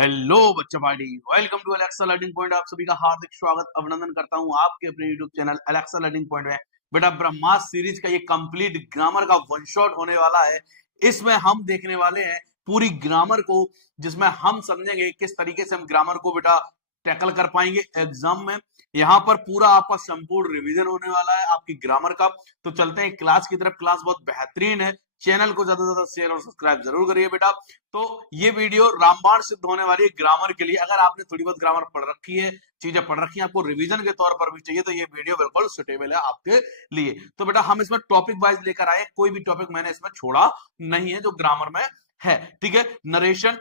Hello बच्चा party, welcome to Alexa learning point. आप सभी का हार्दिक स्वागत अभिनंदन करता हूं आपके अपने YouTube channel Alexa learning point में। बेटा ब्रह्मास्त्र सीरीज का ये कंप्लीट ग्रामर का वन शॉट होने वाला है। इसमें हम देखने वाले हैं पूरी ग्रामर को, जिसमें हम समझेंगे किस तरीके से हम ग्रामर को बेटा टैकल कर पाएंगे एग्जाम में। यहाँ पर पूरा आपका संपूर्ण रिवीजन होने वाला है आपकी ग्रामर का। तो चलते हैं क्लास की तरफ। क्लास बहुत बेहतरीन है, चैनल को ज्यादा से ज्यादा शेयर और सब्सक्राइब जरूर करिए बेटा। तो ये वीडियो रामबाण सिद्ध होने वाली है ग्रामर के लिए। अगर आपने थोड़ी बहुत ग्रामर पढ़ रखी है, चीजें पढ़ रखी हैं, आपको रिवीजन के तौर पर भी चाहिए, तो ये वीडियो बिल्कुल सुटेबल है आपके लिए। तो बेटा हम इसमें टॉपिक वाइज लेकर आए, कोई भी टॉपिक मैंने इसमें छोड़ा नहीं है जो ग्रामर में है। ठीक है, नरेशन,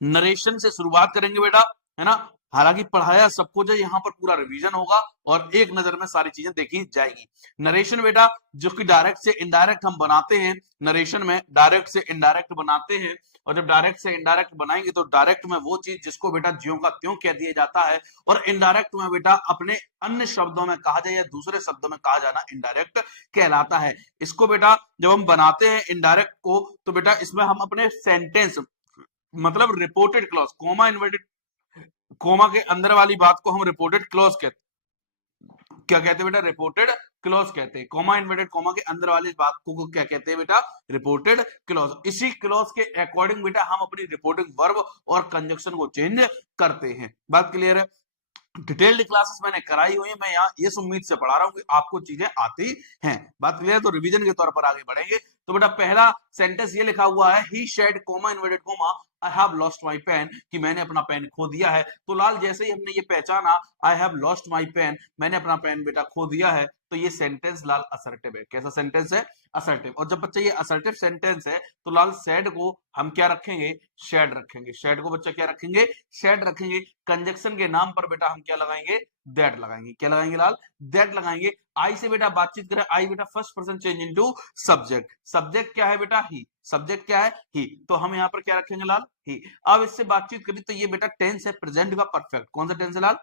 नरेशन से शुरुआत करेंगे बेटा, है ना। हालांकि पढ़ाया सबको जो यहाँ पर पूरा रिवीजन होगा और एक नजर में सारी चीजें देखी जाएगी। नरेशन बेटा जो कि डायरेक्ट से इनडायरेक्ट हम बनाते हैं, नरेशन में डायरेक्ट से इनडायरेक्ट बनाते हैं। और जब डायरेक्ट से इनडायरेक्ट बनाएंगे तो डायरेक्ट में वो चीज जिसको बेटा ज्यों का त्यों कह दिया जाता है, और इनडायरेक्ट में बेटा अपने अन्य शब्दों में कहा जाए या दूसरे शब्दों में कहा जाना इनडायरेक्ट कहलाता है। इसको बेटा जब हम बनाते हैं इनडायरेक्ट को, तो बेटा इसमें हम अपने सेंटेंस मतलब reported clause, coma inverted coma के अंदर वाली बात को हम रिपोर्टेड क्लॉज कहते हैं। क्या कहते हैं बेटा? रिपोर्टेड क्लॉज कहते हैं। कोमा इन्वर्टेड कोमा के अंदर वाली बात को क्या कहते हैं बेटा? Reported clause. इसी क्लॉज के अकॉर्डिंग बेटा हम अपनी रिपोर्टिंग वर्ब और कंजक्शन को चेंज करते हैं। बात क्लियर है? डिटेल्ड क्लासेस मैंने कराई हुई है, मैं यहाँ इस उम्मीद से पढ़ा रहा हूँ कि आपको चीजें आती हैं। बात क्लियर? तो रिवीजन के तौर पर आगे बढ़ेंगे। तो बेटा पहला सेंटेंस ये लिखा हुआ है, he said comma inverted comma I have lost my pen, कि मैंने अपना पेन खो दिया है। तो लाल जैसे ही हमने ये पहचाना I have lost my pen, मैंने अपना पेन बेटा खो दिया है, तो ये सेंटेंस लाल असर्टिव है। कैसा सेंटेंस है? असर्टिव। और जब बच्चा ये असर्टिव सेंटेंस है तो लाल सैड को हम क्या रखेंगे? शेड रखेंगे। शेड को बच्चा क्या रखेंगे? शेड रखेंगे। कंजक्शन के नाम पर बेटा हम क्या लगाएंगे? दैट लगाएंगे। क्या लगाएंगे लाल? दैट लगाएंगे। आई से बेटा बातचीत करें, आई बेटा first person change into subject. Subject क्या है बेटा? ही। सब्जेक्ट क्या है? ही। तो हम यहाँ पर क्या रखेंगे लाल? ही। अब इससे बातचीत करें तो ये बेटा टेंस है प्रेजेंट का परफेक्ट। कौन सा टेंस है लाल?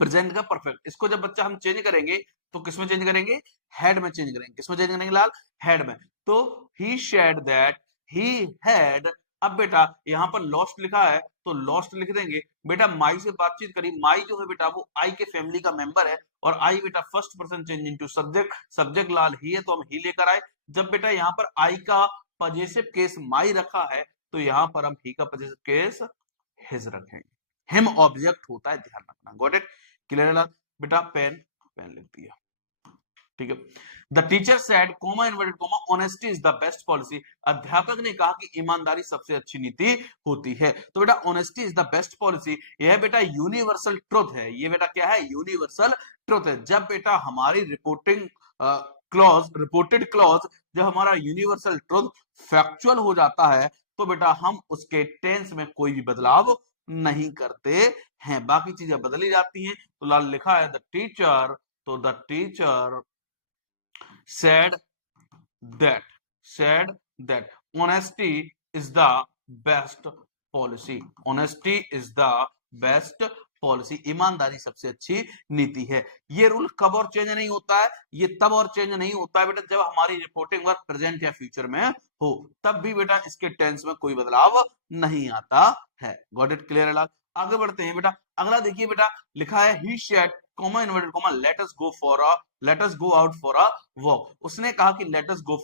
प्रेजेंट का परफेक्ट। इसको जब बच्चा हम चेंज करेंगे तो किसमें चेंज करेंगे? हेड में चेंज करेंगे। किसमें चेंज करेंगे लाल? हेड में। तो ही शेड दैट ही हैड। अब बेटा यहाँ पर लॉस्ट लिखा है तो लॉस्ट लिख देंगे। बेटा माई से बातचीत करी, माई जो है बेटा वो आई के फैमिली का मेंबर है, और आई बेटा first person change into subject. Subject लाल ही है तो हम ही लेकर आए। जब बेटा यहाँ पर आई का पजेसिव केस माई रखा है तो यहाँ पर हम ही का पजेसिव केस हिज रखेंगे। हिम ऑब्जेक्ट होता है, ध्यान रखना। Got it? क्लियर है बेटा? पेन, पेन लिख दिया। ठीक है। The teacher said comma inverted coma honesty is the best policy. अध्यापक ने कहा कि ईमानदारी सबसे अच्छी नीति होती है। तो बेटा honesty is the best policy, यह बेटा यूनिवर्सल ट्रुथ है। ये बेटा क्या है? यूनिवर्सल ट्रुथ है। जब बेटा हमारी रिपोर्टिंग क्लॉज, रिपोर्टेड क्लॉज, जब हमारा यूनिवर्सल ट्रुथ फैक्चुअल हो जाता है तो बेटा हम उसके टेंस में कोई भी बदलाव नहीं करते हैं, बाकी चीजें बदली जाती हैं। तो लाल लिखा है द टीचर, तो the teacher said said that honesty is the best policy. Honesty is the best policy. ईमानदारी सबसे अच्छी नीति है। ये रूल कब और चेंज नहीं होता है? ये तब और चेंज नहीं होता है बेटा जब हमारी रिपोर्टिंग वर्क प्रेजेंट या फ्यूचर में हो, तब भी बेटा इसके टेंस में कोई बदलाव नहीं आता है। Got it? क्लियर है? आगे बढ़ते हैं बेटा। अगला देखिए बेटा, लिखा है he said comma inverted comma let us go out for a walk. उसने कहा कि let us go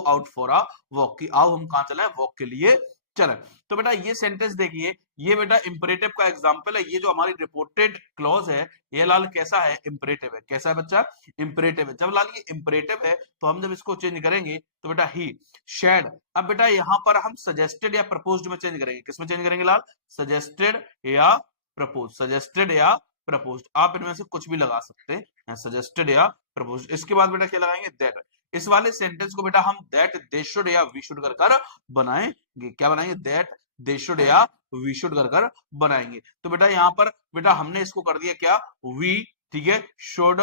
out for a walk, कि आओ हम कहां चले? वॉक के लिए चले। तो बेटा ये सेंटेंस देखिए, ये बेटा इंपरेटिव का एग्जांपल है। ये जो हमारी रिपोर्टेड क्लॉज है ये लाल कैसा है? इंपरेटिव है। कैसा है बच्चा? इंपरेटिव है। जब लाल ये इंपरेटिव है तो हम जब इसको चेंज करेंगे तो बेटा ही शेड। अब बेटा यहां पर हम सजेस्टेड या प्रपोज्ड में चेंज करेंगे। किसमें चेंज करेंगे लाल? सजेस्टेड या प्रपोज। सजेस्टेड या प्रपोज्ड, आप इनमें से कुछ भी लगा सकते हैं, सजेस्टेड या प्रपोज्ड। इसके बाद बेटा क्या लगाएंगे? दैट। इस वाले सेंटेंस को बेटा हम दैट दे शुड या वी शुड कर बनाएंगे। क्या बनाएंगे? दैट दे शुड या वी शुड कर बनाएंगे। तो बेटा यहां पर बेटा हमने इसको कर दिया क्या? वी। ठीक है, should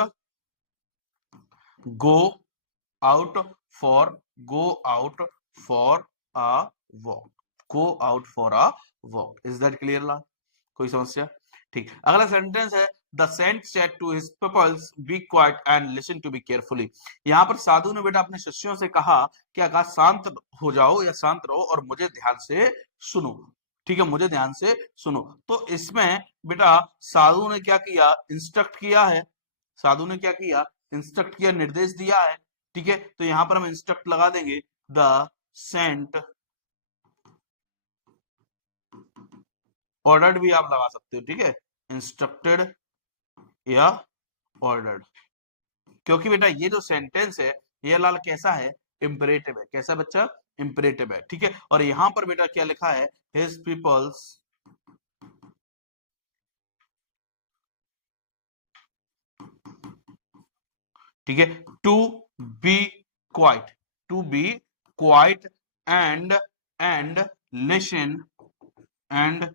go out for, go out for a walk, go out for a walk. Is that clear ला? कोई समस्या? ठीक। अगला सेंटेंस है the saint said to his peoples be quiet and listen to be carefully. यहां पर साधु ने बेटा अपने शिष्यों से कहा, क्या कहा? शांत हो जाओ या शांत रहो और मुझे ध्यान से सुनो। ठीक है, मुझे ध्यान से सुनो। तो इसमें बेटा साधु ने क्या किया, इंस्ट्रक्ट किया है, साधु ने क्या किया, इंस्ट्रक्ट किया, निर्देश दिया है। ठीक है, तो यहां पर हम इंस्ट्रक्ट लगा देंगे, द सेंट, ऑर्डर्ड भी आप लगा सकते हो। ठीक है, इंस्ट्रक्टेड या ऑर्डर्ड, क्योंकि बेटा ये जो सेंटेंस है ये लाल कैसा है, इंपरेटिव है। कैसा बच्चा, इंपरेटिव है। ठीक है, और यहां पर बेटा क्या लिखा है, हिज पीपल्स, ठीक है, to be quiet, to be quiet and listen, and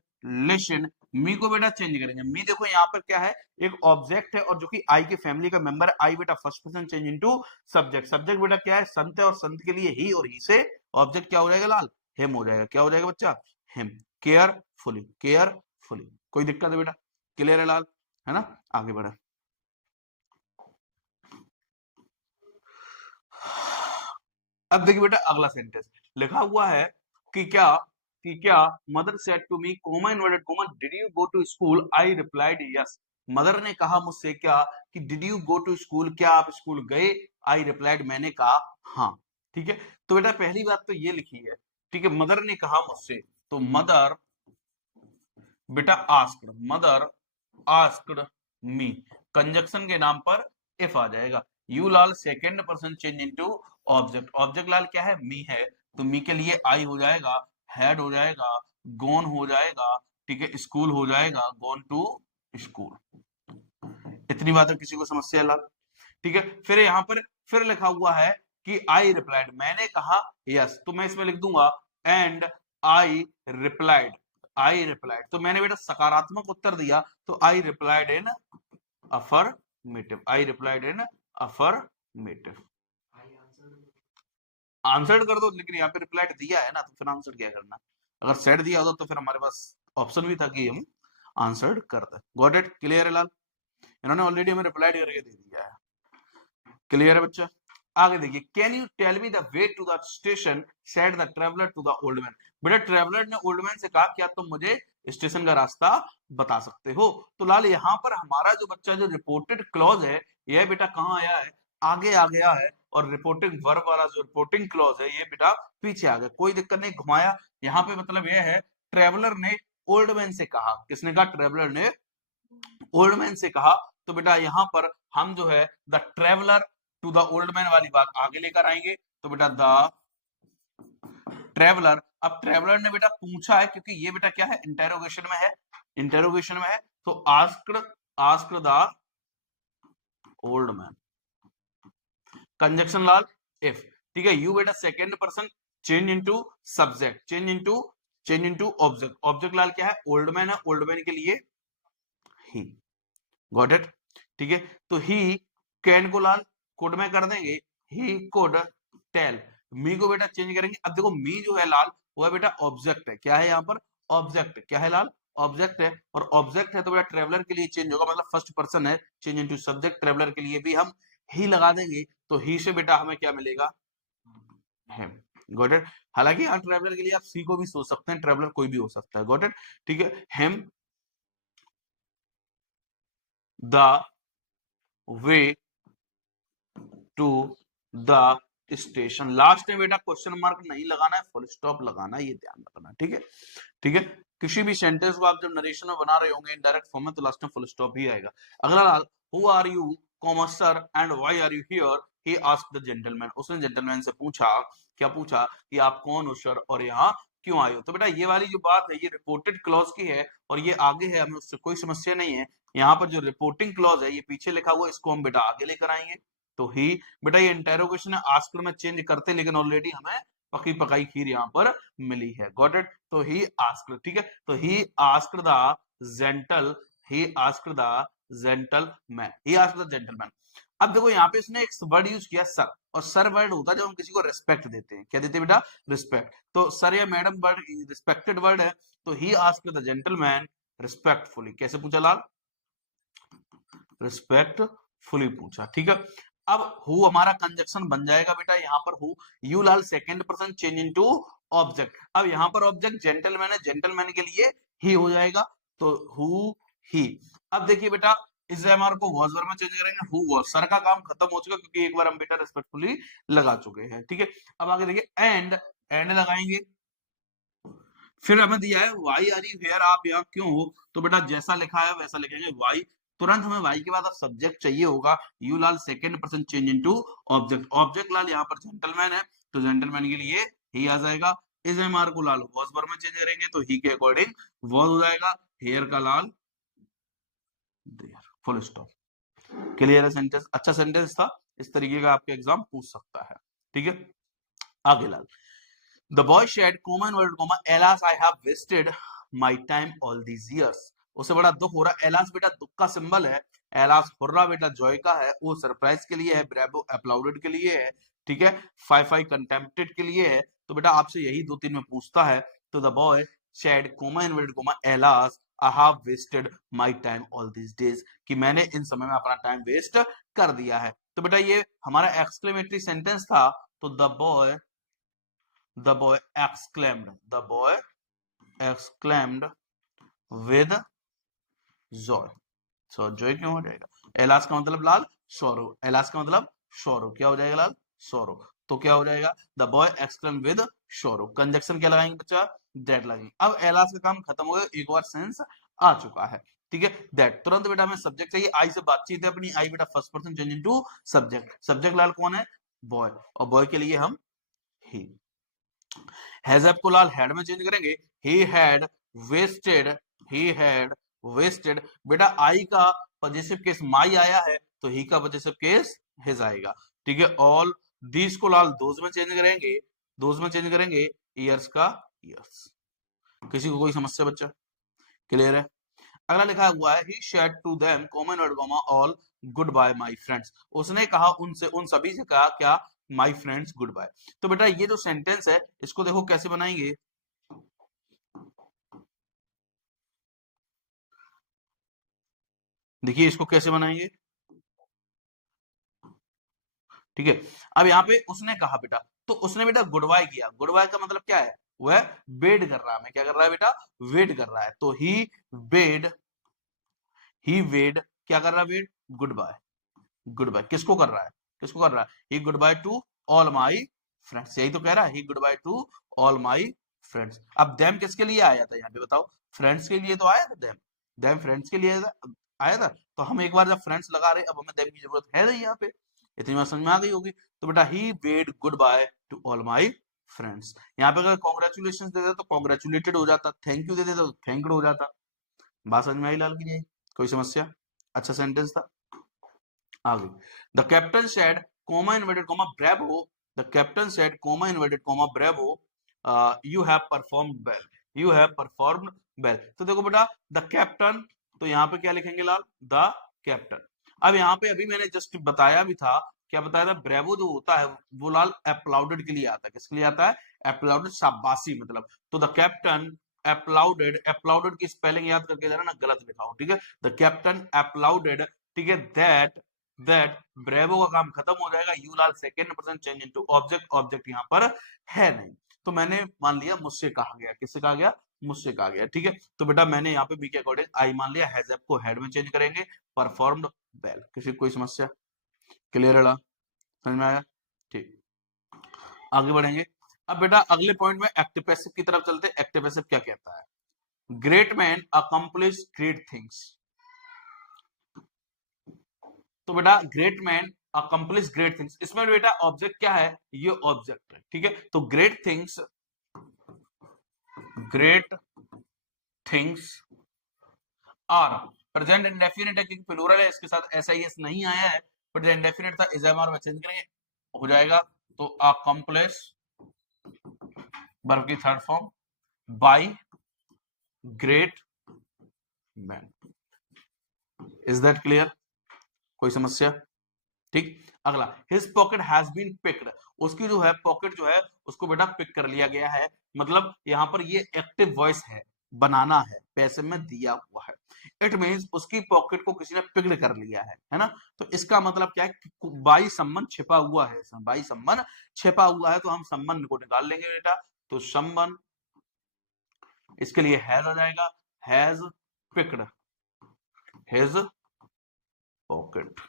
listen. Me को बेटा चेंज करेंगे, मी देखो यहाँ पर क्या है, एक ऑब्जेक्ट है और जो कि आई की फैमिली का मेंबर है। आई बेटा first person change into subject, subject बेटा क्या है, संत है, और संत के लिए ही, और ही से ऑब्जेक्ट क्या हो जाएगा लाल, हिम हो जाएगा। क्या हो जाएगा बच्चा, हिम। केयरफुली, केयरफुली, कोई दिक्कत है बेटा, क्लियर है लाल, है ना। आगे बढ़े, अब देखिए बेटा अगला सेंटेंस लिखा हुआ है कि क्या mother said to me, comma inverted comma, did you go to school, I replied yes. Mother ने कहा मुझसे क्या, कि did you go to school, क्या आप स्कूल गए, आई रिप्लाइड, मैंने कहा हाँ। ठीक है, तो बेटा पहली बात तो ये लिखी है, ठीक है, मदर ने कहा मुझसे, तो मदर बेटा asked, mother asked me, conjunction के नाम पर इफ आ जाएगा। यू लाल second person change into object, object लाल क्या है, मी है, तो मी के लिए आई हो जाएगा, हैड हो जाएगा, गोन हो जाएगा, ठीक है, स्कूल हो जाएगा, गोन टू स्कूल। इतनी बात है, किसी को समस्या लाल। ठीक है, फिर यहाँ पर फिर लिखा हुआ है कि आई रिप्लाइड, मैंने कहा यस, तो मैं इसमें लिख दूंगा and I replied, I replied, तो मैंने बेटा सकारात्मक उत्तर दिया, तो I replied in affirmative, I replied in affirmative. Answer कर दो, लेकिन यहाँ पे रिप्लाइड दिया है ना, तो फिर आंसर क्या करना, अगर सेट दिया होता तो फिर हमारे पास ऑप्शन भी था कि हम आंसर करते। गॉट इट, क्लियर है लाल, इन्होंने ऑलरेडी हमें रिप्लाइड करके दे दिया है। क्लियर है बच्चा, आगे देखिए, can you tell me the way to the station, said the traveller to the old man. बेटा ट्रेवलर ने ओल्ड मैन से कहा, क्या तुम मुझे स्टेशन का रास्ता बता सकते हो। तो लाल यहाँ पर हमारा जो बच्चा जो रिपोर्टेड क्लॉज है, यह बेटा कहाँ आया है, आगे आ गया है, और रिपोर्टिंग वर्ब वाला जो रिपोर्टिंग क्लॉज है ये बेटा पीछे आ गया। कोई दिक्कत नहीं, घुमाया, यहाँ पे मतलब यह है, ट्रेवलर ने ओल्ड मैन से कहा, किसने कहा, ट्रेवलर ने ओल्ड मैन से कहा, तो बेटा यहां पर हम जो है the traveller to the old man वाली बात आगे लेकर आएंगे, तो बेटा द ट्रेवलर, अब ट्रेवलर ने बेटा पूछा है, क्योंकि ये बेटा क्या है, इंटेरोगेशन में है, इंटेरोगेशन में है, तो asked, asked the old man, conjunction लाल इफ। ठीक है, यू बेटा second person change into subject, change into object, object लाल क्या है, ओल्ड मैन है, ओल्ड मैन के लिए ही। गॉट इट, ठीक है, तो ही कैन को लाल कुड में कर देंगे, ही कुड टेल, मी को बेटा चेंज करेंगे। अब देखो मी जो है लाल, वो है बेटा ऑब्जेक्ट है, क्या है यहाँ पर, ऑब्जेक्ट, क्या है लाल, ऑब्जेक्ट है, और ऑब्जेक्ट है तो बेटा ट्रेवलर के लिए चेंज होगा, मतलब फर्स्ट पर्सन है, चेंज इनटू सब्जेक्ट, ट्रेवलर के लिए भी हम ही लगा देंगे, तो ही से बेटा हमें क्या मिलेगा, है। गॉट इट, हालांकि यहाँ ट्रेवलर के लिए आप सी को भी सोच सकते हैं, ट्रेवलर कोई भी हो सकता है। गॉट इट, ठीक है, him the way to the station, last में बेटा क्वेश्चन मार्क नहीं लगाना है, फुल स्टॉप लगाना है, ये ध्यान रखना। ठीक है, ठीक है, किसी भी सेंटेंस को आप जब नरेशन में बना रहे होंगे इनडायरेक्ट फॉर्म में, तो लास्ट में फुल स्टॉप ही आएगा। अगला, who are you, comma sir, and why are you here, he asked the gentleman, उसने जेंटलमैन से पूछा, क्या पूछा, कि आप कौन हो सर, और यहाँ क्यों आए हो। तो बेटा ये वाली जो बात है ये रिपोर्टेड क्लॉज की है, और ये आगे है, हमें उससे कोई समस्या नहीं है। यहाँ पर जो रिपोर्टिंग क्लॉज है ये पीछे लिखा हुआ है, इसको हम बेटा आगे लेकर आएंगे। तो ही बेटा ये इंटेरोगेशन है, आस्क्ड में चेंज करते, लेकिन ऑलरेडी हमें पकी पकाई खीर यहाँ पर मिली है। गॉट इट, तो ही आस्क्ड, ठीक है, तो ही asked the gentle, he asked the gentleman, he asked the gentleman. अब देखो यहाँ पे इसने एक वर्ड यूज किया सर, और सर वर्ड होता है जब हम किसी को रिस्पेक्ट देते हैं, क्या देते हैं बेटा, रिस्पेक्ट। तो सर या मैडम वर्ड रिस्पेक्टेड वर्ड है, तो ही आस्क्ड द जेंटलमैन रिस्पेक्टफुली, कैसे पूछा लाल, रिस्पेक्टफुली पूछा। ठीक है, अब हु हमारा कंजक्शन बन जाएगा बेटा यहाँ पर हु, यू लाल second person change into object. अब यहाँ पर ऑब्जेक्ट जेंटलमैन है, जेंटलमैन के लिए ही हो जाएगा, तो हु ही। अब देखिए बेटा इस एमआर को वॉज वर्ब में चेंज करेंगे, हु वॉज। सर का काम खत्म हो चुका क्योंकि एक बार हम बेटा रिस्पेक्टफुली लगा चुके हैं, ठीक है। अब आगे देखिए एंड, एंड लगाएंगे। फिर हमें दिया है वाई आर यू हियर, आप यहाँ क्यों हो, तो बेटा जैसा लिखा है वैसा लिखेंगे वाई। तुरंत हमें वाई के बाद अब सब्जेक्ट चाहिए होगा, यू लाल second person change into object. Object लाल यहाँ पर जेंटलमैन है, तो जेंटलमैन के लिए ही आ जाएगा। इस एमआर को लाल वॉज वर्ब में चेंज करेंगे तो ही के अकॉर्डिंग वॉज हो जाएगा, हेयर का लाल देयर, फुल स्टॉप। क्लियर है सेंटेंस? अच्छा सेंटेंस था, इस तरीके का आपके एग्जाम पूछ सकता है, ठीक है। आगे लाल The boy shared comma inverted comma alas I have wasted my time all these years। उसे बड़ा दुख हो रहा। एलास बेटा दुख का सिंबल है, एलास हुर्रा बेटा जॉय का है, वो सरप्राइज के लिए है, ब्रेवो अपलाउडेड के लिए है, ठीक है, फाई फाई कंटेम्प्टेड के लिए है। तो बेटा आपसे यही दो तीन में पूछता है। तो the boy said comma inverted comma alas I have wasted my time all this days, कि मैंने इन समय में अपना टाइम वेस्ट कर दिया है। तो बेटा ये हमारा एक्सक्लेमेटरी सेंटेंस था। तो the boy exclaimed, the boy exclaimed with joy। So Joy क्यों हो जाएगा? एलास का मतलब लाल सोरो, एलास का मतलब सोरो, क्या हो जाएगा लाल? सोरो। तो क्या हो जाएगा? द बॉय exclaimed with सोरो। कंजक्शन क्या लगाएंगे बच्चा? दैट लगेंगे। अब एलास का काम खत्म हो गया, एक बार सेंस आ चुका है, ठीक है। दैट तुरंत बेटा हमें सब्जेक्ट चाहिए, आई से बातचीत है अपनी, आई बेटा first person change into subject. Subject लाल कौन है? बॉय, और बॉय के लिए हम ही। हैजअप को लाल हैड में चेंज करेंगे, he had wasted, he had wasted. बेटा आई का पॉजिटिव केस माई आया है, तो ही का पॉजिटिव केस हिज आएगा, ठीक है। ऑल दीस को लाल दोज में चेंज करेंगे, दोज में चेंज करेंगे, ईयर्स का ईयर्स। किसी को कोई समस्या बच्चा? क्लियर है? अगला लिखा हुआ है he said to them common word comma all goodbye my friends. उसने कहा उनसे, उन सभी से कहा क्या? My friends goodbye. तो बेटा ये जो सेंटेंस है इसको देखो कैसे बनाएंगे। देखिए इसको कैसे बनाएंगे, ठीक है। अब यहाँ पे उसने कहा बेटा, तो उसने बेटा गुड बाय किया। गुड बाय का मतलब क्या है? वह वेट कर रहा है। मैं क्या कर रहा है बेटा? वेट कर रहा है। तो ही वेड, ही वेड क्या कर रहा है? Bade goodbye. Goodbye किसको कर रहा है? किसको कर रहा है? He goodbye to all my friends, यही तो कह रहा है, he goodbye to all my friends. अब देम किसके लिए आया था यहाँ पे बताओ? फ्रेंड्स के लिए तो आया था देम, देम फ्रेंड्स के लिए आया था। तो हम एक बार जब फ्रेंड्स लगा रहे, अब हमें देम की जरूरत है नहीं यहाँ पे, इतनी बात समझ में आ गई होगी। तो बेटा he bade goodbye to all my friends. यहाँ पे अगर कॉन्ग्रेचुलेशन दे दे तो कॉन्ग्रेचुलेटेड हो जाता, थैंक यू दे दे तो थैंक्ड हो जाता। बात समझ में आई लाल की नहीं? कोई समस्या? अच्छा सेंटेंस था। आगे the captain said comma inverted comma bravo, the captain said comma inverted comma bravo, you have performed well, you have performed well. तो देखो बेटा द कैप्टन, तो यहाँ पे क्या लिखेंगे लाल? The captain. अब यहाँ पे अभी मैंने जस्ट बताया भी था, क्या बताया था? ब्रेवो जो होता है वो लाल एप्लाउडेड के लिए आता है। किसके लिए आता है? एप्लाउडेड, शाबाशी मतलब। तो द कैप्टन एप्लाउडेड, एप्लाउडेड की स्पेलिंग याद करके जाना ना, गलत लिखा हो, ठीक है। द कैप्टन एप्लाउडेड, ठीक है, दैट ब्रेवो का काम खत्म हो जाएगा, यू लाल second person change into object, object यहाँ पर है नहीं, तो मैंने मान लिया मुझसे कहा गया। किससे कहा गया? मुझसे कहा गया, ठीक है। तो बेटा मैंने यहाँ पे बी के अकॉर्डिंग आई मान लिया, हैजअप को हेड में चेंज करेंगे, परफॉर्म्ड वेल। किसी कोई समस्या? क्लियर है? समझ में आया? ठीक, आगे बढ़ेंगे। अब बेटा अगले पॉइंट में एक्टिव पैसिव की तरफ चलते हैं। एक्टिव पैसिव क्या कहता है? Great man accomplish great things. तो बेटा great man accomplish great things, इसमें बेटा ऑब्जेक्ट क्या है? ये ऑब्जेक्ट है, ठीक है। तो great things, great things are present indefinite है क्योंकि प्लूरल है, इसके साथ एसआईएस नहीं आया है, बट इंडेफिनिट था, इज एमआर में चेंज करेंगे हो जाएगा। तो अकम्प्लिश वर्ब की third form by great man. Is that clear? कोई समस्या? ठीक, अगला his pocket has been picked, उसकी जो है पॉकेट जो है उसको बेटा पिक कर लिया गया है। मतलब यहाँ पर ये एक्टिव वॉइस है, बनाना है, पैसे में दिया हुआ है। इट मींस उसकी पॉकेट को किसी ने पिक्ड कर लिया है ना। तो इसका मतलब क्या है? बाई सम्मन छिपा हुआ है, बाई सम्मन छिपा हुआ है, तो हम सम्मन को निकाल लेंगे बेटा। तो समवन, इसके लिए हैज आ जाएगा, हैज पिक्ड हिज पॉकेट।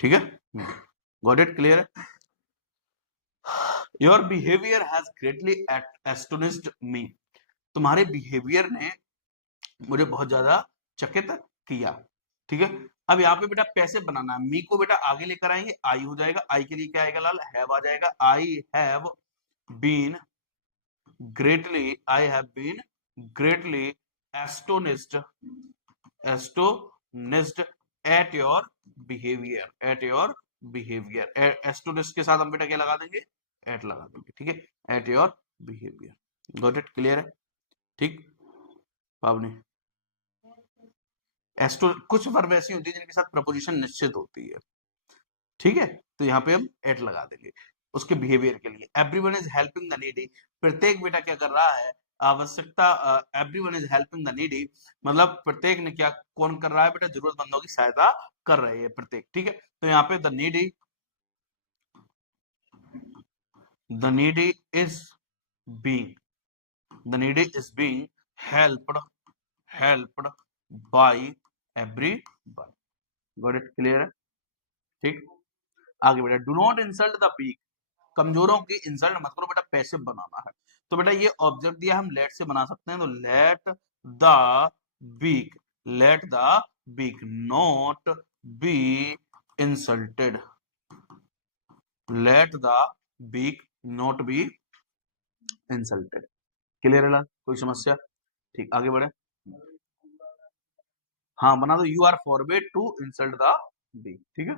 ठीक है, गॉट इट, क्लियर है। Your behaviour has greatly astonished me, तुम्हारे बिहेवियर ने मुझे बहुत ज्यादा चकित किया। ठीक है, अब यहाँ पे बेटा पैसे बनाना है, मी को बेटा आगे लेकर आएंगे, आई हो जाएगा, आई के लिए क्या आएगा लाल, हैव आ जाएगा, I have been greatly astonished at your behaviour, astonished के साथ हम बेटा क्या लगा देंगे, एट लगा देंगे। ठीक है, eight your behaviour, got it, clear है। ठीक, पावनी एस्टो कुछ वर्ब ऐसी होती है जिनके साथ प्रपोजिशन निश्चित होती है। ठीक है, तो यहाँ पे हम एट लगा देंगे उसके बिहेवियर के लिए। Everyone is helping the needy, प्रत्येक बेटा क्या कर रहा है, आवश्यकता, everyone is helping the needy, मतलब प्रत्येक ने क्या, कौन कर रहा है बेटा, जरूरतमंदों की सहायता कर रहे हैं प्रत्येक। ठीक है, तो यहाँ पे the needy is being helped by everyone, got it, clear है। ठीक, आगे बेटा, do not insult the weak, कमजोरों की इंसल्ट मत करो बेटा, पैसिव बनाना है। तो बेटा ये ऑब्जेक्ट दिया, हम लेट से बना सकते हैं, तो let the weak not be insulted, let the weak not be insulted, clear है, कोई समस्या। ठीक, आगे बढ़े, हाँ बना दो, you are forbid to insult the weak, ठीक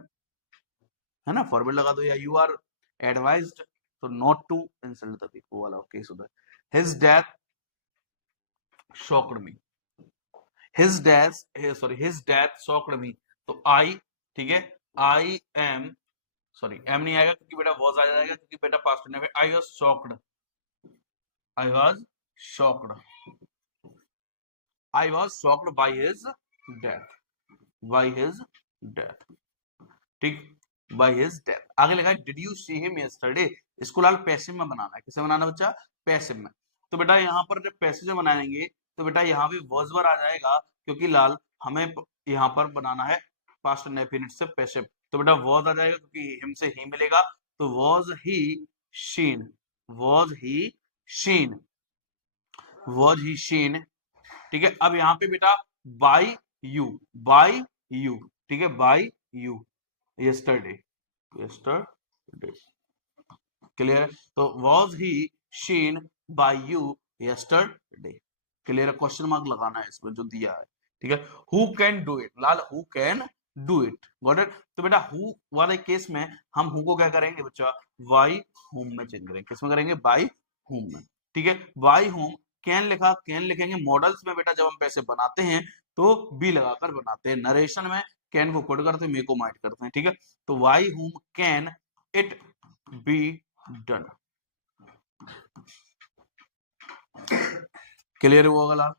है ना, फॉरबिड लगा दो, या you are advised to not to insult the weak, वो वाला केस होता है। His death shocked me, his death shocked me, तो आई, ठीक है, आई एम, सॉरी एम नहीं आएगा क्योंकि बेटा वॉज आ जाएगा, क्योंकि बेटा पास्ट टेंस है। I was shocked by his death, ठीक, बाय हिज डेथ। आगे लिखा है did you see him yesterday, इसको लाल पैसिव में बनाना है, किसे बनाना बच्चा, पैसिव में। तो बेटा यहाँ पर जब पैसिव में बनाएंगे तो बेटा यहाँ भी वॉज वर आ जाएगा, क्योंकि लाल हमें यहाँ पर बनाना है पास्ट इंडेफिनिट से पैसिव, तो बेटा वॉज आ जाएगा क्योंकि हिम से ही मिलेगा, तो वॉज ही शीन, ठीक है। अब यहाँ पे बेटा बाय यू, ठीक है, बाय यू यस्टरडे, क्लियर है। तो was he seen by you yesterday, clear है, क्वेश्चन मार्क लगाना है इसमें जो दिया है, ठीक है। हु कैन डू इट, लाल who can do it, got it. तो बेटा हु वाले केस में हम हु को क्या करेंगे बच्चा, बाय हुम में चेंज करेंगे, किसमें करेंगे, बाय हुम में, ठीक है। बाय हुम, कैन लिखा, कैन लिखेंगे मॉडल्स में बेटा, जब हम पैसे बनाते हैं तो बी लगाकर बनाते हैं, नरेशन में कैन को कोड करते हैं, मे को माइट करते हैं, ठीक है। तो वाई हुम can it be done, clear हुआ गला,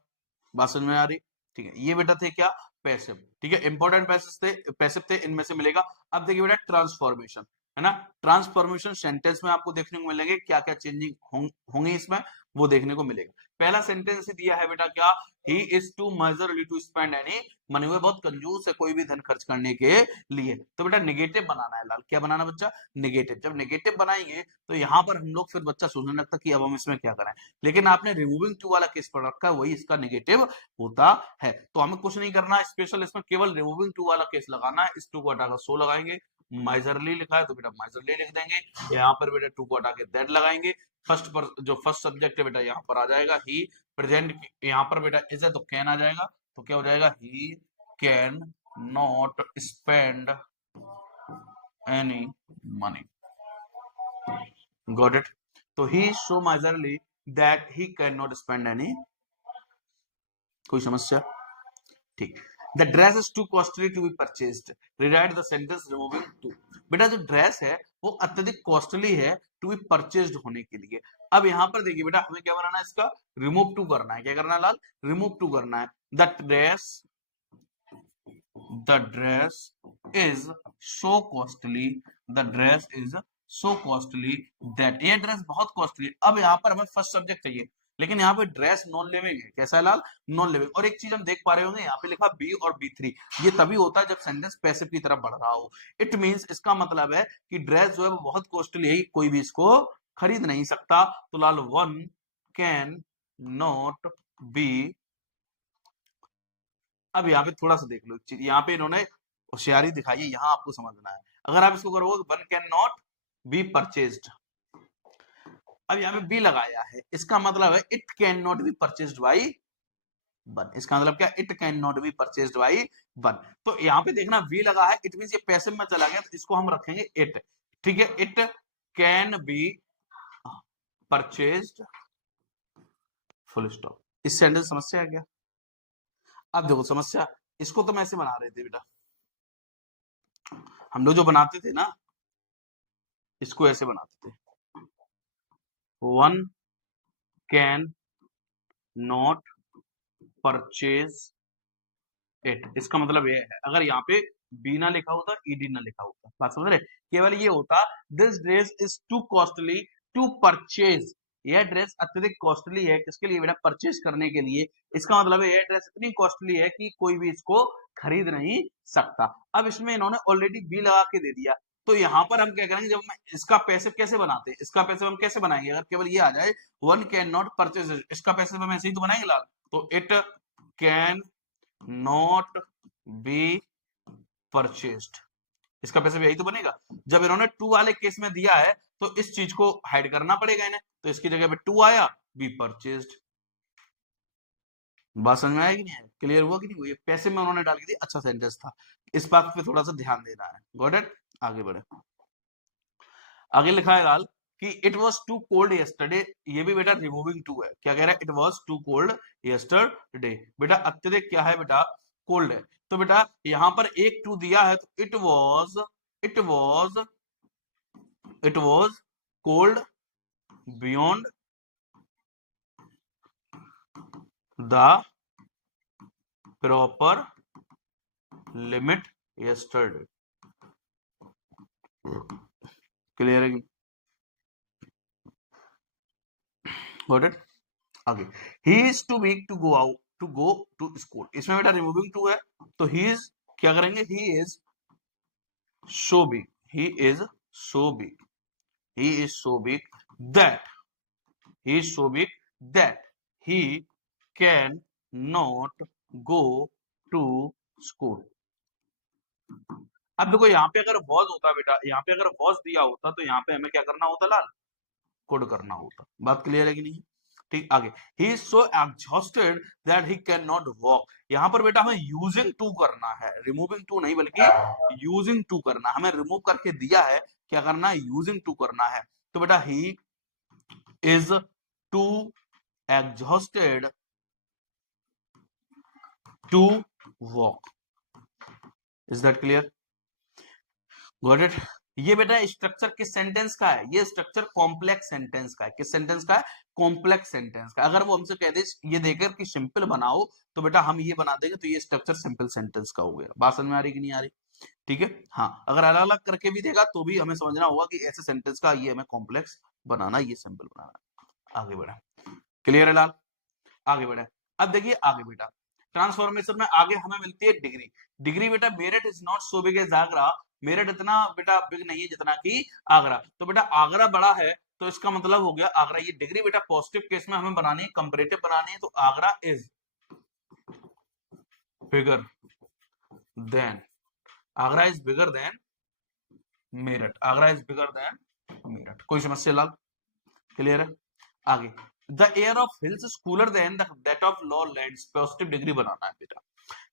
बात समझ में आ रही, ठीक है। ये बेटा थे क्या, पैसिव, ठीक है, इंपॉर्टेंट पैसिव थे, इनमें से मिलेगा। अब देखिए बेटा ट्रांसफॉर्मेशन, है ना, ट्रांसफॉर्मेशन सेंटेंस में आपको देखने को मिलेंगे, क्या क्या चेंजिंग होंगी इसमें, वो देखने को मिलेगा। पहला सेंटेंस दिया है बेटा क्या, he is too miserly to spend any money, वो बहुत कंजूस है कोई भी धन खर्च करने के लिए। तो बेटा नेगेटिव बनाना है लाल, क्या बनाना बच्चा, नेगेटिव। जब नेगेटिव बनाएंगे तो यहाँ पर हम लोग फिर बच्चा सोचने लगता कि अब हम इसमें क्या करें, लेकिन आपने रिमूविंग टू वाला केस पढ़ रखा है, वही इसका नेगेटिव होता है। तो हमें कुछ नहीं करना है स्पेशल, इसमें केवल रिमूविंग टू वाला केस लगाना है, इस टू को हटाकर सो लगाएंगे, माइजरली लिखा है तो बेटा माइजरली लिख देंगे, यहाँ पर बेटा टू को हटा के दैट लगाएंगे, जो फर्स्ट सब्जेक्ट है बेटा यहाँ पर आ जाएगा ही, प्रेजेंट यहाँ पर बेटा इज है तो कैन आ जाएगा, तो क्या हो जाएगा, he can not spend any money, got it. तो he so miserly that he can not spend any, कोई समस्या, ठीक। The dress is too costly to be purchased, rewrite the sentence removing too, बेटा जो ड्रेस है वो अत्यधिक costly है टू बी परचेज्ड होने के लिए। अब यहाँ पर देखिए बेटा हमें क्या बनाना है, इसका रिमूव टू करना है, क्या करना है लाल, रिमूव टू करना है। The the dress is so costly, the dress is so costly that, ये ड्रेस बहुत कॉस्टली। अब यहाँ पर हमें फर्स्ट सब्जेक्ट चाहिए, लेकिन यहाँ पे ड्रेस नॉन लिविंग है। कैसा है लाल? Non living. और एक चीज हम देख पा रहे होंगे, यहाँ पे लिखा बी और B3, ये तभी होता है जब सेंटेंस पैसिव की तरफ बढ़ रहा हो। इट मींस, इसका मतलब है कि ड्रेस जो है वो बहुत कॉस्टली है, कोई भी इसको खरीद नहीं सकता। तो लाल वन कैन नॉट बी। अब यहाँ पे थोड़ा सा देख लो एक चीज, यहाँ पे इन्होंने होशियारी दिखाई है, यहाँ आपको समझना है। अगर आप इसको करोगे one can not be purchased, अब यहाँ पे बी लगाया है, इसका मतलब है it can not be purchased by one. इसका मतलब क्या? It can not be purchased by one. तो यहाँ पे देखना वी लगा है, इट मींस ये पैसिव में चला गया, तो इसको हम रखेंगे इट। ठीक है, it can be purchased, full stop. इस सेंटेंस समस्या है क्या? अब देखो समस्या, इसको तो मैं ऐसे बना रहे थे बेटा, हम लोग जो बनाते थे ना, इसको ऐसे बनाते थे, one can not purchase it. इसका मतलब ये है, अगर यहाँ पे बी ना लिखा होता, ईडी ना लिखा होता, बात समझ रहे, केवल ये होता this dress is too costly to purchase, यह ड्रेस अत्यधिक कॉस्टली है, किसके लिए बेटा? परचेज करने के लिए। इसका मतलब है यह ड्रेस इतनी कॉस्टली है कि कोई भी इसको खरीद नहीं सकता। अब इसमें इन्होंने ऑलरेडी बी लगा के दे दिया, तो यहाँ पर हम क्या करेंगे, जब हम इसका पैसिव कैसे बनाते हैं, इसका पैसिव हम कैसे बनाएंगे? अगर केवल ये आ जाए वन कैन नॉट परचेज, इसका पैसिव हम ऐसे ही तो बनाएंगे लाल। तो it can not be purchased, इसका पैसा भी यही तो बनेगा। जब इन्होंने टू वाले केस में दिया है तो इस चीज को हाइड करना पड़ेगा इन्हें, तो इसकी जगह पे टू आया, बी परचेस्ड। बात समझ में आएगी? नहीं है? क्लियर हुआ कि नहीं हुआ? पैसे में उन्होंने डाल के दी, अच्छा सेंटेंस था, इस बात पे थोड़ा सा ध्यान देना है। Got it? आगे बढ़े, आगे लिखा है लाल कि it was too cold yesterday, ये भी बेटा रिमूविंग टू है। क्या कह रहा है? It was too cold yesterday, बेटा अत्यधिक क्या है बेटा? कोल्ड है। तो बेटा यहां पर एक टू दिया है, तो it was, it was, it was cold beyond the proper limit yesterday. Clear है? Got it? आगे, he is too weak to go out, to go to school, इसमें बेटा रिमूविंग टू है, तो ही इज क्या करेंगे? He is so big, he is so big, he is so big that, he is so big that he can not go to school। अब देखो यहाँ पे अगर was होता बेटा, यहाँ पे अगर was दिया होता तो यहाँ पे हमें क्या करना होता लाल? कोड करना होता। बात क्लियर है कि नहीं? ठीक, आगे, he is so exhausted that he cannot walk, यहाँ पर बेटा हमें यूजिंग टू करना है, रिमूविंग टू नहीं बल्कि यूजिंग टू करना। हमें रिमूव करके दिया है, क्या करना है? यूजिंग टू करना है। तो बेटा he is too exhausted to walk, is that clear? Got it? ये बेटा स्ट्रक्चर किस सेंटेंस का है? ये स्ट्रक्चर कॉम्प्लेक्स सेंटेंस का है। किस सेंटेंस का है? कॉम्प्लेक्स सेंटेंस का। अगर वो हमसे कह दे ये देकर कि सिंपल बनाओ, तो बेटा हम ये बना देंगे, तो ये स्ट्रक्चर सिंपल सेंटेंस का हो गया। बात समझ में आ रही कि नहीं आ रही? ठीक है, हाँ, अगर अलग अलग करके भी देगा तो भी हमें समझना होगा कि ऐसे सेंटेंस का ये हमें कॉम्प्लेक्स बनाना, ये सिंपल बनाना। आगे बढ़े, क्लियर है लाल? आगे बढ़े, अब देखिए आगे बेटा, ट्रांसफॉर्मेशन में आगे हमें मिलती है डिग्री। डिग्री बेटा, Meerut is not so big as Agra, Meerut इतना बेटा बिग नहीं है जितना कि आगरा। तो बेटा आगरा बड़ा है, तो इसका मतलब हो गया आगरा। ये डिग्री बेटा पॉजिटिव केस में हमें बनानी है, कंपैरेटिव बनानी है, तो Agra is bigger than, Agra is bigger than Meerut, Agra is bigger than Meerut. कोई समस्या लाल? क्लियर है? आगे, the air of hills is cooler than that of lowlands, positive degree बनाना है बेटा।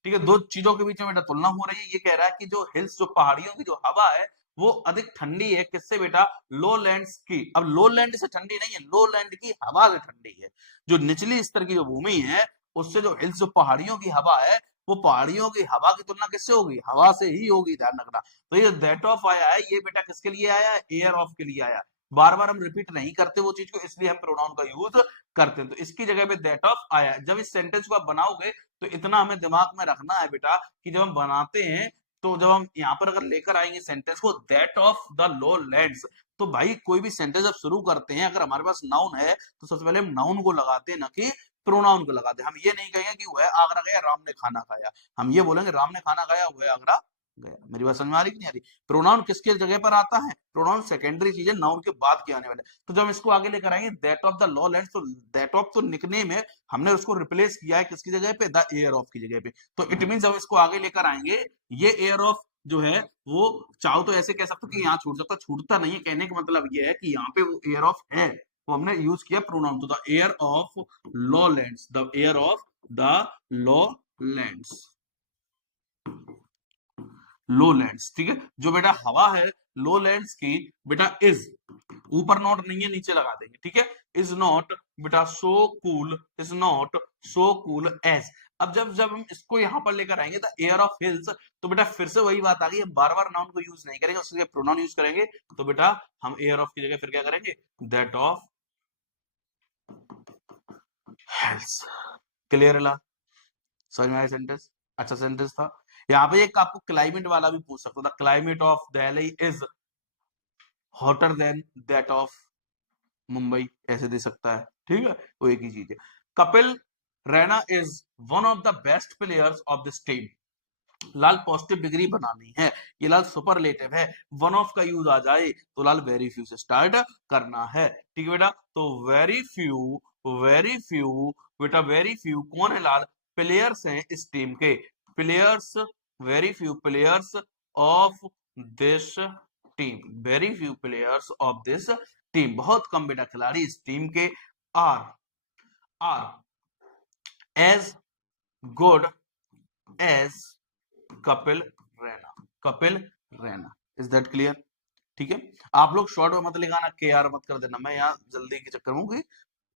ठीक है, दो चीजों के बीच में बेटा तुलना हो रही है। ये कह रहा है कि जो हिल्स, जो पहाड़ियों की जो हवा है, वो अधिक ठंडी है किससे बेटा? लो लैंड्स की। अब लो लैंड से ठंडी नहीं है, लो लैंड की हवा से ठंडी है। जो निचली स्तर की जो भूमि है, उससे जो हिल्स, जो पहाड़ियों की हवा है, वो पहाड़ियों की हवा की तुलना किससे होगी? हवा से ही होगी, ध्यान रखना। तो ये दैट ऑफ आया है, ये बेटा किसके लिए आया है? एयर ऑफ के लिए आया। बार बार हम रिपीट नहीं करते वो चीज को, इसलिए हम प्रोनाउन का यूज करते हैं। तो इसकी जगह पे दैट ऑफ आया। जब इस सेंटेंस को आप बनाओगे तो इतना हमें दिमाग में रखना है बेटा कि जब हम बनाते हैं तो जब हम यहाँ पर अगर लेकर आएंगे सेंटेंस को that of the low lands, तो भाई कोई भी सेंटेंस जब शुरू करते हैं अगर हमारे पास नाउन है तो सबसे पहले हम नाउन को लगाते हैं ना कि प्रोनाउन को लगाते हैं। हम ये नहीं कहेंगे कि वह आगरा गया राम ने खाना खाया, हम ये बोलेंगे राम ने खाना खाया वह आगरा गया। मेरी बात समझ में आ रही कि नहीं आ रही? प्रोनाउन किसके जगह पर आता है? प्रोनाउन सेकेंडरी चीज है, नाउन के बाद के आने वाले। तो जब हम इसको आगे लेकर आएंगे that of the law land, तो दैट ऑफ तो निकनेम है, हमने उसको रिप्लेस किया है किसकी जगह पे? द एयर ऑफ की जगह पे। तो इट मीन जब इसको आगे लेकर आएंगे ये एयर ऑफ जो है वो चाहो तो ऐसे कह सकते हो कि यहाँ छूट सकता, छूटता नहीं है। कहने का मतलब ये है कि यहाँ पे वो एयर ऑफ है, वो हमने यूज किया प्रोनाउन। तो the air of law lands, the air of the law lands, low lands, ठीक है। जो बेटा हवा है लो लैंड्स की बेटा इज, ऊपर नॉट नहीं है नीचे लगा देंगे, ठीक है। इज नॉट बेटा so cool, is not so cool as. अब जब जब हम इसको यहां पर लेकर आएंगे द एयर ऑफ हिल्स, तो बेटा फिर से वही बात आ गई, हम बार बार नाउन को यूज नहीं करेंगे, उसके प्रोनाउन यूज करेंगे। तो बेटा हम एयर ऑफ की जगह फिर क्या करेंगे? That of hills. क्लियर है? समझ में आया सेंटेंस? अच्छा सेंटेंस था। यहाँ पे एक आपको क्लाइमेट वाला भी पूछ सकता था, climate of Delhi is hotter then that of Mumbai, ऐसे दे सकता है, ठीक है। वो एक ही चीज है। Kapil Raina is one of the best players of this team. Lal positive degree बनानी है, ये लाल सुपरलेटिव है, वन ऑफ का यूज आ जाए तो लाल वेरी फ्यू से स्टार्ट करना है, ठीक है बेटा। तो वेरी फ्यू, वेरी फ्यू बेटा, वेरी फ्यू कौन है लाल? प्लेयर्स हैं इस टीम के, players, very few players of this team, very few players of this team, बहुत कम बेटा खिलाड़ी इस टीम के are as good as Kapil Raina, Kapil Raina. Is that clear? ठीक है। आप लोग शॉर्ट में मत लिखाना, के आर मत कर देना, मैं यहाँ जल्दी के चक्कर में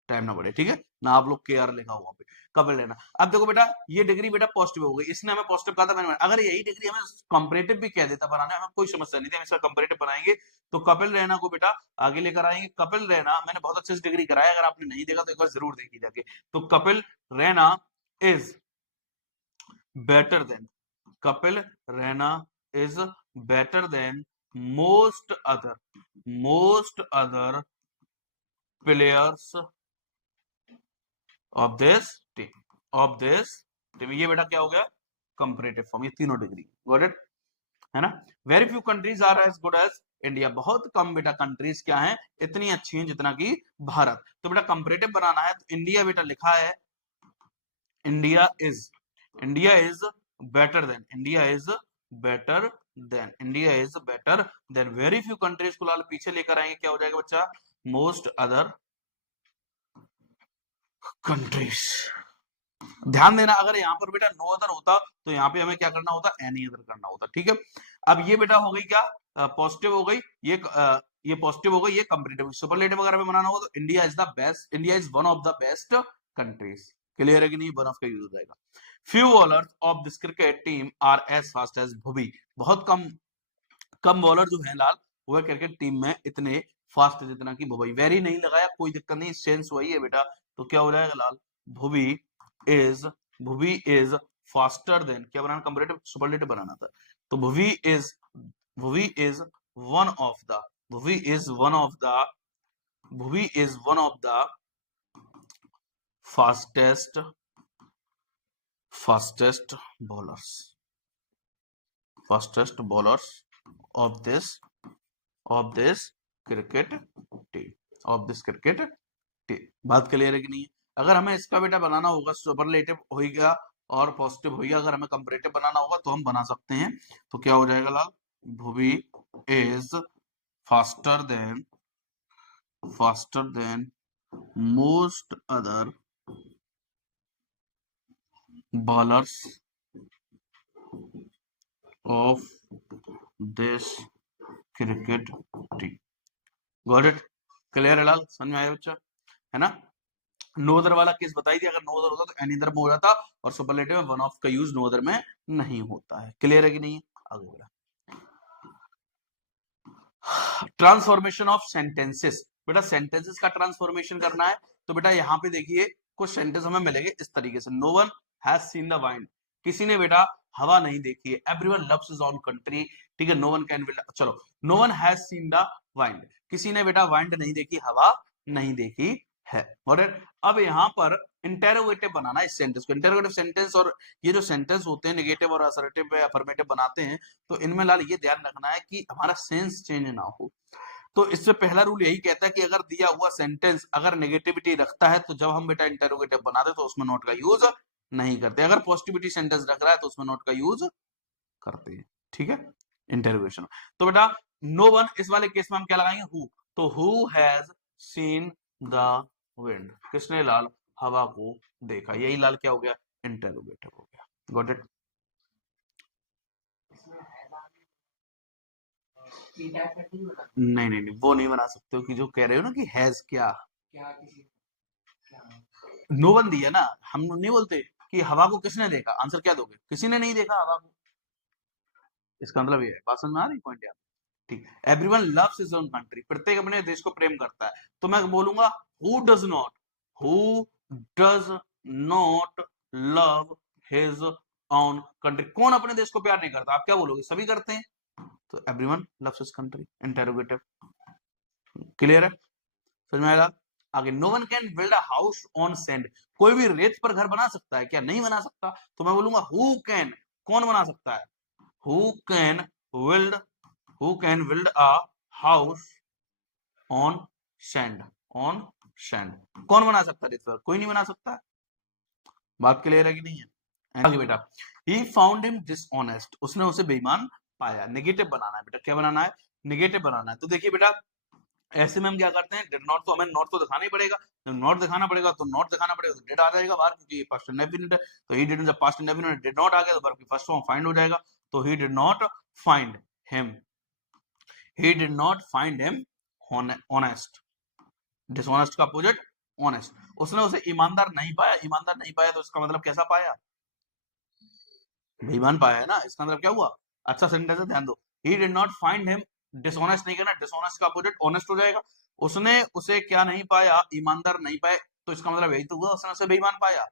टाइम ना बढ़े, ठीक है ना। आप लोग के आर लिखा हुआ पे कपिल रैना। अब देखो बेटा ये डिग्री बेटा पॉजिटिव हो गई, इसने हमें पॉजिटिव कहा था, मैंने अगर यही डिग्री हमें कंपैरेटिव भी कह देता बनाने हमें कोई समस्या नहीं थी, हम इसका कंपैरेटिव बनाएंगे। तो कपिल रैना को बेटा आगे लेकर आएंगे। कपिल रैना मैंने बहुत अच्छे से डिग्री कराया, अगर आपने नहीं देखा तो एक बार जरूर देखी जाके। तो Kapil Raina is better than, Kapil Raina is better than most other players of this team। ये बेटा क्या हो गया? कंपैरेटिव फॉर्म, ये तीनों डिग्री, गॉट इट, है ना। Very few countries are as good as India, बहुत कम बेटा कंट्रीज क्या है इतनी अच्छी हैं जितना कि भारत। तो बेटा कंपैरेटिव बनाना है तो इंडिया बेटा लिखा है, India is better than, India is better than, India is better than very few countries को लाल पीछे लेकर आएंगे, क्या हो जाएगा बच्चा? Most other countries. ध्यान देना अगर यहाँ पर बेटा नो अदर होता तो यहाँ पे हमें क्या करना होता? एनी अदर करना होता, ठीक है। अब ये बेटा हो गई क्या? पॉजिटिव हो गई, ये पॉजिटिव हो गई, ये कंपैरेटिव। सुपरलेटिव अगर हमें बनाना होगा तो India is the best, India is one of the best countries. Clear है कि नहीं? वन ऑफ का यूज हो जाएगा। Few bowlers of this cricket team are as fast as Bhuvi, बहुत कम बॉलर जो है लाल वो क्रिकेट टीम में इतने फास्ट जितना कि भुवी। वेरी नहीं लगाया, कोई दिक्कत नहीं, सेंस वही है बेटा। तो क्या हो जाएगा लाल? भुवी इज फास्टर देन, क्या बनाना? कंपैरेटिव सुपरलेटिव बनाना था। तो Bhuvi is one of the, Bhuvi is one of the fastest bowlers of this cricket team, बात क्लियर है कि नहीं? अगर हमें इसका बेटा बनाना होगा सुपरलेटिव होगा और पॉजिटिव होगा, अगर हमें कंपैरेटिव बनाना होगा तो हम बना सकते हैं। तो क्या हो जाएगा लाल? Bhuvi is faster than most other bowlers of this cricket team, got it? Clear है लाल? समझ में आया बच्चा? है ना। नो अदर वाला केस बताई दिया, अगर नो अदर होता तो एनी अदर में हो जाता, और सुपरलेटिव में वन ऑफ का यूज नो अदर में नहीं होता है। क्लियर है कि नहीं? आगे बढ़ा। ट्रांसफॉर्मेशन ऑफ सेंटेंसेस, बेटा सेंटेंसेस का ट्रांसफॉर्मेशन करना है। तो बेटा यहाँ पे देखिए कुछ सेंटेंस हमें मिलेंगे इस तरीके से, no one has seen the wind, किसी ने बेटा हवा नहीं देखी है। Everyone loves his own country, ठीक है, नो वन कैन विल, चलो no one has seen the wind, किसी ने बेटा वाइंड नहीं देखी, हवा नहीं देखी है। और अब यहाँ पर इंटेरोगेटिव बनाना है इस सेंटेंस को, इंटेरोगेटिव सेंटेंस, और ये जो सेंटेंस होते हैं नेगेटिव और असर्टिव या अफर्मेटिव बनाते हैं, तो इनमें लाल ये ध्यान रखना है कि हमारा सेंस चेंज ना हो। तो इससे पहला रूल यही कहता है कि अगर दिया हुआ सेंटेंस अगर नेगेटिविटी रखता है तो जब हम बेटा इंटेरोगेटिव बनाते तो उसमें नॉट का यूज नहीं करते, अगर पॉजिटिविटी सेंटेंस रख रहा है तो उसमें नॉट का यूज करते हैं, ठीक है, इंटेरोगेशन। तो बेटा नो वन, इस वाले केस में हम क्या लगाएंगे, हु, तो who has seen the wind, किसने लाल हवा को देखा, यही लाल क्या हो गया, इंटेरोगेटिव हो गया। Got it? नहीं नहीं नहीं, वो नहीं बना सकते हो कि जो कह रहे हो ना कि हैज क्या, नो वन दिया ना, हम नहीं बोलते कि हवा को किसने देखा, आंसर क्या दोगे, किसी ने नहीं देखा हवा को, इसका मतलब ये है। बात समझ में आ रही पॉइंट यार, ठीक। Everyone loves his own country, प्रत्येक अपने देश को प्रेम करता है, तो मैं बोलूंगा who does not, who does not love his own country, कौन अपने देश को प्यार नहीं करता, आप क्या बोलोगे, सभी करते हैं, तो everyone loves his country, interrogative. Clear है, समझ में आएगा? आगे, no one can build a house on sand, कोई भी रेत पर घर बना सकता है क्या, नहीं बना सकता, तो मैं बोलूंगा हु कैन, कौन बना सकता है, who can build, who can build a house on sand, on sand, कौन बना सकता है रेत पर, कोई नहीं बना सकता। बात क्लियर है कि नहीं है? आगे बेटा, ही फाउंड हिम डिसऑनेस्ट, उसने उसे बेईमान पाया, नेगेटिव बनाना है बेटा, क्या बनाना है, नेगेटिव बनाना है। तो देखिए बेटा ऐसे में हम क्या करते हैं, डिड नॉट, तो हमें नॉट तो दिखाना ही पड़ेगा, जब नॉट दिखाना पड़ेगा तो नॉट दिखाना पड़ेगा, तो डिड आ जाएगा बाहर, क्योंकि ये पास्ट इंडेफिनिट है, तो ही डिड, जब पास्ट इंडेफिनिट डिड नॉट आ गया तो वर्ब की फर्स्ट फॉर्म फाइंड हो जाएगा, तो he did not find him, he did not find him honest, dishonest का अपोजिट ऑनेस्ट, उसने उसे ईमानदार नहीं पाया, ईमानदार नहीं पाया तो इसका मतलब कैसा पाया, बेईमान पाया है ना, इसका मतलब क्या हुआ, अच्छा सेंटेंस है, ध्यान दो, he did not find him dishonest नहीं करना, डिसऑनेस्ट का अपोजिट ऑनेस्ट हो जाएगा, उसने उसे क्या नहीं पाया, ईमानदार नहीं पाए, तो इसका मतलब यही तो हुआ, उसने उसे बेईमान पाया,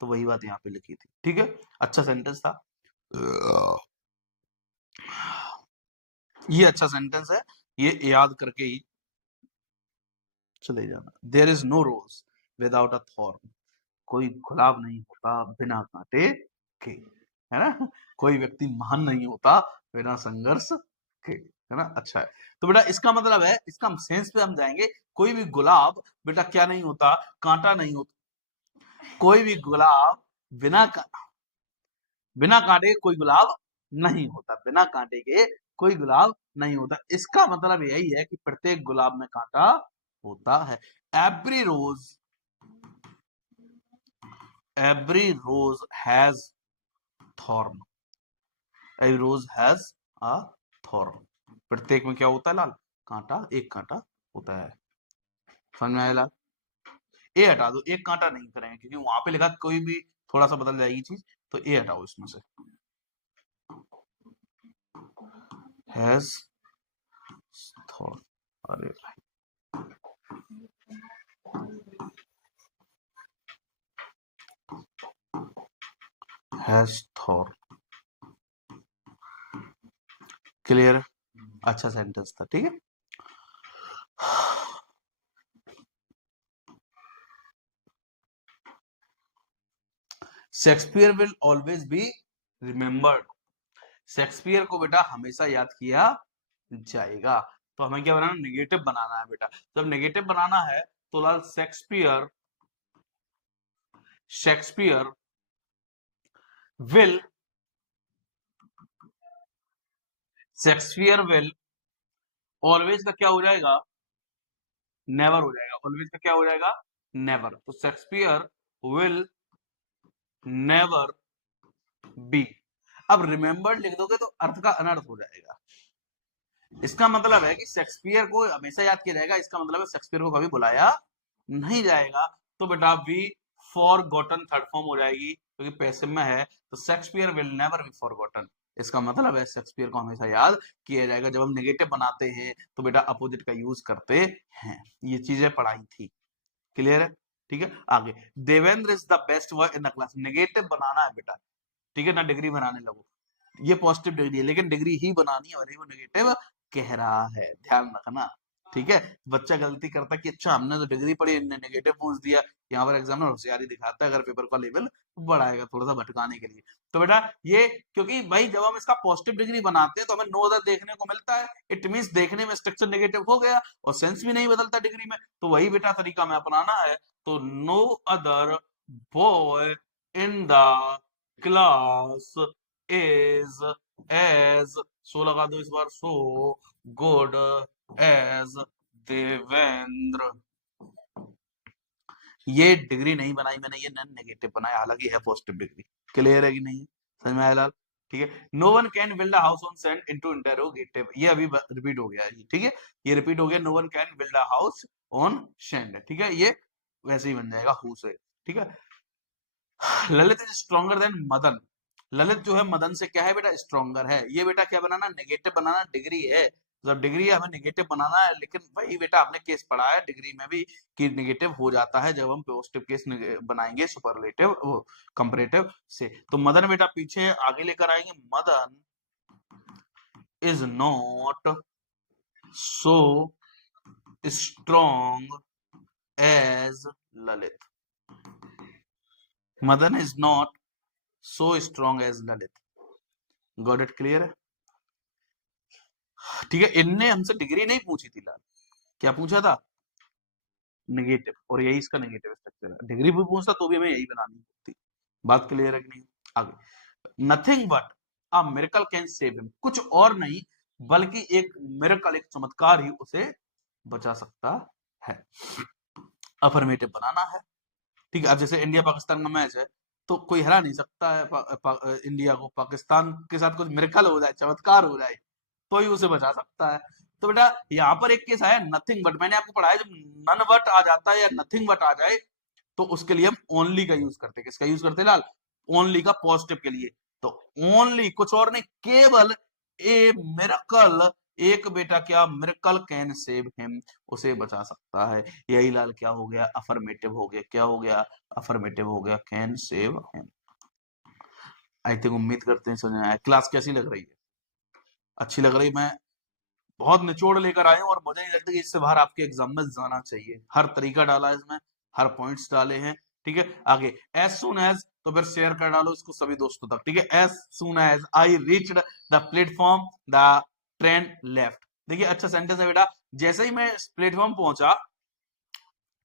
तो वही बात यहाँ पे लिखी थी, ठीक है, अच्छा सेंटेंस था, ये अच्छा सेंटेंस है, ये याद करके ही चले जाना। There is no rose without a thorn, कोई गुलाब नहीं होता बिना कांटे के, है ना, कोई व्यक्ति महान नहीं होता बिना संघर्ष के, है ना, अच्छा है। तो बेटा इसका मतलब है, इसका सेंस पे हम जाएंगे, कोई भी गुलाब बेटा क्या नहीं होता, कांटा नहीं होता, कोई भी गुलाब बिना बिना कांटे के कोई गुलाब नहीं होता, बिना कांटे के कोई गुलाब नहीं होता, इसका मतलब यही है कि प्रत्येक गुलाब में कांटा होता है। Every rose, every rose has thorn, every rose has a thorn, प्रत्येक में क्या होता है लाल, कांटा, एक कांटा होता है, समझ में आया लाल? ए हटा दो, एक कांटा नहीं करेंगे क्योंकि वहां पे लिखा कोई भी थोड़ा सा बदल जाएगी चीज, तो ए हटाओ इसमें से, हैज थॉर्न, अरे हैज थॉर्न, क्लियर, अच्छा सेंटेंस था, ठीक है। Shakespeare will always be remembered, Shakespeare को बेटा हमेशा याद किया जाएगा, तो हमें क्या बनाना, नेगेटिव बनाना है बेटा, जब नेगेटिव बनाना है तो लाल Shakespeare, Shakespeare will, Shakespeare will, always का क्या हो जाएगा, नेवर हो जाएगा, ऑलवेज का क्या हो जाएगा, नेवर, तो शेक्सपियर विल नेवर बी, अब रिमेम्बर्ड लिख दोगे तो अर्थ का अनर्थ हो जाएगा, इसका मतलब है कि शेक्सपियर को हमेशा याद किया जाएगा, इसका मतलब है शेक्सपियर को कभी बुलाया नहीं जाएगा, तो बेटा बी फॉरगॉटन थर्ड फॉर्म हो जाएगी, क्योंकि पैसिव में है, तो Shakespeare will never be forgotten, इसका मतलब है शेक्सपियर को हमेशा याद किया जाएगा। जब हम नेगेटिव बनाते हैं तो बेटा अपोजिट का यूज करते हैं। ये चीजें पढ़ाई थी, क्लियर है? ठीक है, आगे। Devendra is the best boy in the class. Negative बनाना है बेटा, ठीक है ना, डिग्री बनाने लगो। ये पॉजिटिव डिग्री है लेकिन डिग्री ही बनानी है, और वो नेगेटिव कह रहा है, ध्यान रखना। ठीक है, बच्चा गलती करता कि अच्छा हमने तो डिग्री पढ़ी, इनने नेगेटिव पूछ दिया। यहाँ पर एग्जामिनर होशियारी दिखाता है, अगर पेपर का लेवल बढ़ाएगा थोड़ा सा भटकाने के लिए। तो बेटा ये, क्योंकि भाई जब हम इसका पॉजिटिव डिग्री बनाते हैं तो हमें नो अदर देखने को मिलता है। इट मींस देखने में स्ट्रक्चर नेगेटिव हो गया और सेंस भी नहीं बदलता डिग्री में। तो वही बेटा तरीका में अपनाना है। तो no other boy in the class is as, so लगा दो इस बार, सो गुड एज देवेंद्र। ये डिग्री नहीं बनाई मैंने, ये नॉन नेगेटिव बनाया, हालांकि है पॉजिटिव डिग्री। क्लियर है कि नहीं? समझ में आया लाल? ठीक है, no one can build a house on sand into interrogative. ये अभी रिपीट हो गया है, ठीक है, ये रिपीट हो गया। No one can build a house on sand, ठीक है, ये वैसे ही बन जाएगा हु से। ठीक है, Lalit is stronger than Madan. Lalit जो है मदन से क्या है बेटा, स्ट्रॉन्गर है। ये बेटा क्या बनाना, नेगेटिव बनाना, डिग्री है, जब डिग्री है हमें नेगेटिव बनाना है। लेकिन वही बेटा आपने केस पढ़ा है डिग्री में भी कि नेगेटिव हो जाता है जब हम पॉजिटिव केस बनाएंगे सुपरलेटिव वो कंपैरेटिव से। तो मदन बेटा पीछे आगे लेकर आएंगे, Madan is not so strong as Lalit. Madan is not so strong as Lalit. Got it? Clear है? ठीक है, इनने हमसे डिग्री नहीं पूछी थी लाल, क्या पूछा था, नेगेटिव, और यही इसका नेगेटिव स्ट्रक्चर है। डिग्री भी पूछता तो भी हमें यही बनानी होती। बात क्लियर है कि नहीं? आगे, nothing but a miracle can save him. कुछ और नहीं बल्कि एक मिरेकल, एक चमत्कार ही उसे बचा सकता है। अफर्मेटिव बनाना है। ठीक है, अब जैसे इंडिया पाकिस्तान का मैच है तो कोई हरा नहीं सकता है इंडिया को। पाकिस्तान के साथ कुछ मिरेकल हो जाए, चमत्कार हो जाए, तो ही उसे बचा सकता है। तो बेटा यहाँ पर एक केस आया नथिंग बट। मैंने आपको पढ़ाया जब नन बट आ जाता है या नथिंग बट आ जाए तो उसके लिए हम ओनली का यूज करते हैं। किसका यूज करते हैं लाल? ओनली का, पॉजिटिव के लिए। तो ओनली, कुछ और नहीं, केवल ए मिरेकल, एक बेटा क्या, मिरेकल कैन सेव हिम, उसे बचा सकता है। यही लाल क्या हो गया, अफर्मेटिव हो गया। क्या हो गया? अफर्मेटिव हो गया, can save him. I think, उम्मीद करते हैं समझ में आया। क्लास कैसी लग रही है? अच्छी लग रही? मैं बहुत निचोड़ लेकर आए हूं और मुझे नहीं लगता कि इससे बाहर आपके एग्जाम में जाना चाहिए। हर तरीका डाला है इसमें, हर पॉइंट्स डाले हैं। ठीक है, आगे, एज सुन एज, तो फिर शेयर कर डालो इसको सभी दोस्तों तक। ठीक है, as soon as I reached the platform the train left. देखिए अच्छा सेंटेंस है बेटा, जैसे ही मैं प्लेटफॉर्म पहुंचा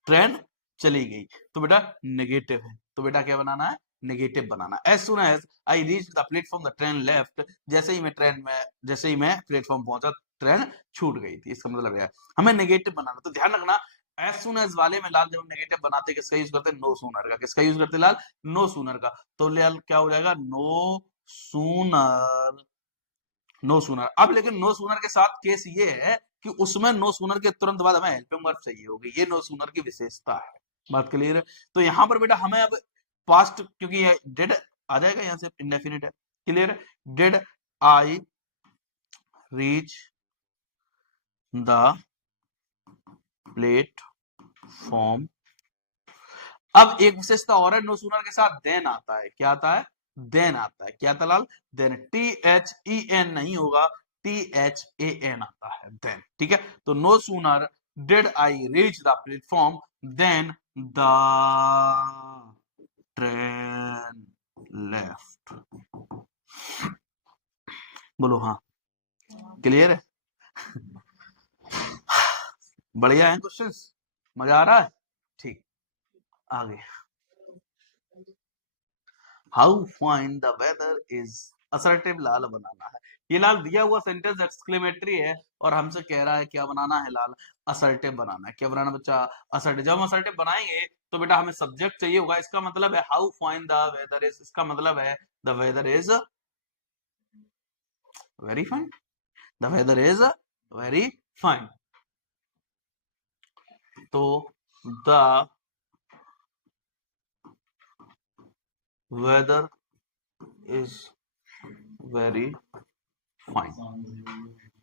ट्रेन चली गई। तो बेटा नेगेटिव है, तो बेटा क्या बनाना है, नेगेटिव बनाना। As soon as I reach the platform the train left, जैसे ही मैं ट्रेन में, जैसे ही मैं प्लेटफॉर्म पहुंचा ट्रेन छूट गई थी। इसका मतलब है हमें नेगेटिव बनाना। तो ध्यान रखना, एज सुन एज वाले में लाल जब हम नेगेटिव बनाते किसका यूज करते हैं, नो सूनर का। किसका यूज करते लाल? नो सूनर का। तो लाल क्या हो जाएगा, नो सूनर, नो सूनर। अब लेकिन नो सूनर के साथ केस ये है कि उसमें नो सूनर के तुरंत बाद हमें हेल्पिंग वर्ब चाहिए होगी। ये नो सूनर की विशेषता है। बात क्लियर है? तो यहां पर बेटा हमें अब पास्ट, क्योंकि ये डिड आ जाएगा यहां से, इंडेफिनिट है। क्लियर है? Did I reach the platform. अब एक विशेषता और है, नो सूनर के साथ देन आता है। क्या आता है? देन आता है। क्या था लाल? देन, THEN नहीं होगा, THAN आता है, देन। ठीक है, तो no sooner did I reach the platform than the train left. बोलो हाँ, क्लियर है? बढ़िया है क्वेश्चंस, मजा आ रहा है? ठीक, आगे। How fine the weather is assertive लाल बनाना है। ये लाल दिया हुआ सेंटेंस एक्सक्लेमेटरी है और हमसे कह रहा है क्या बनाना है लाल, असर्टिव बनाना है। क्या बनाना बच्चा? असर्टिव। जब हम असर्टिव बनाएंगे तो बेटा हमें सब्जेक्ट चाहिए होगा। इसका मतलब है how fine the weather is, इसका मतलब है the weather is very fine, the weather is very fine. तो the weather is very fine.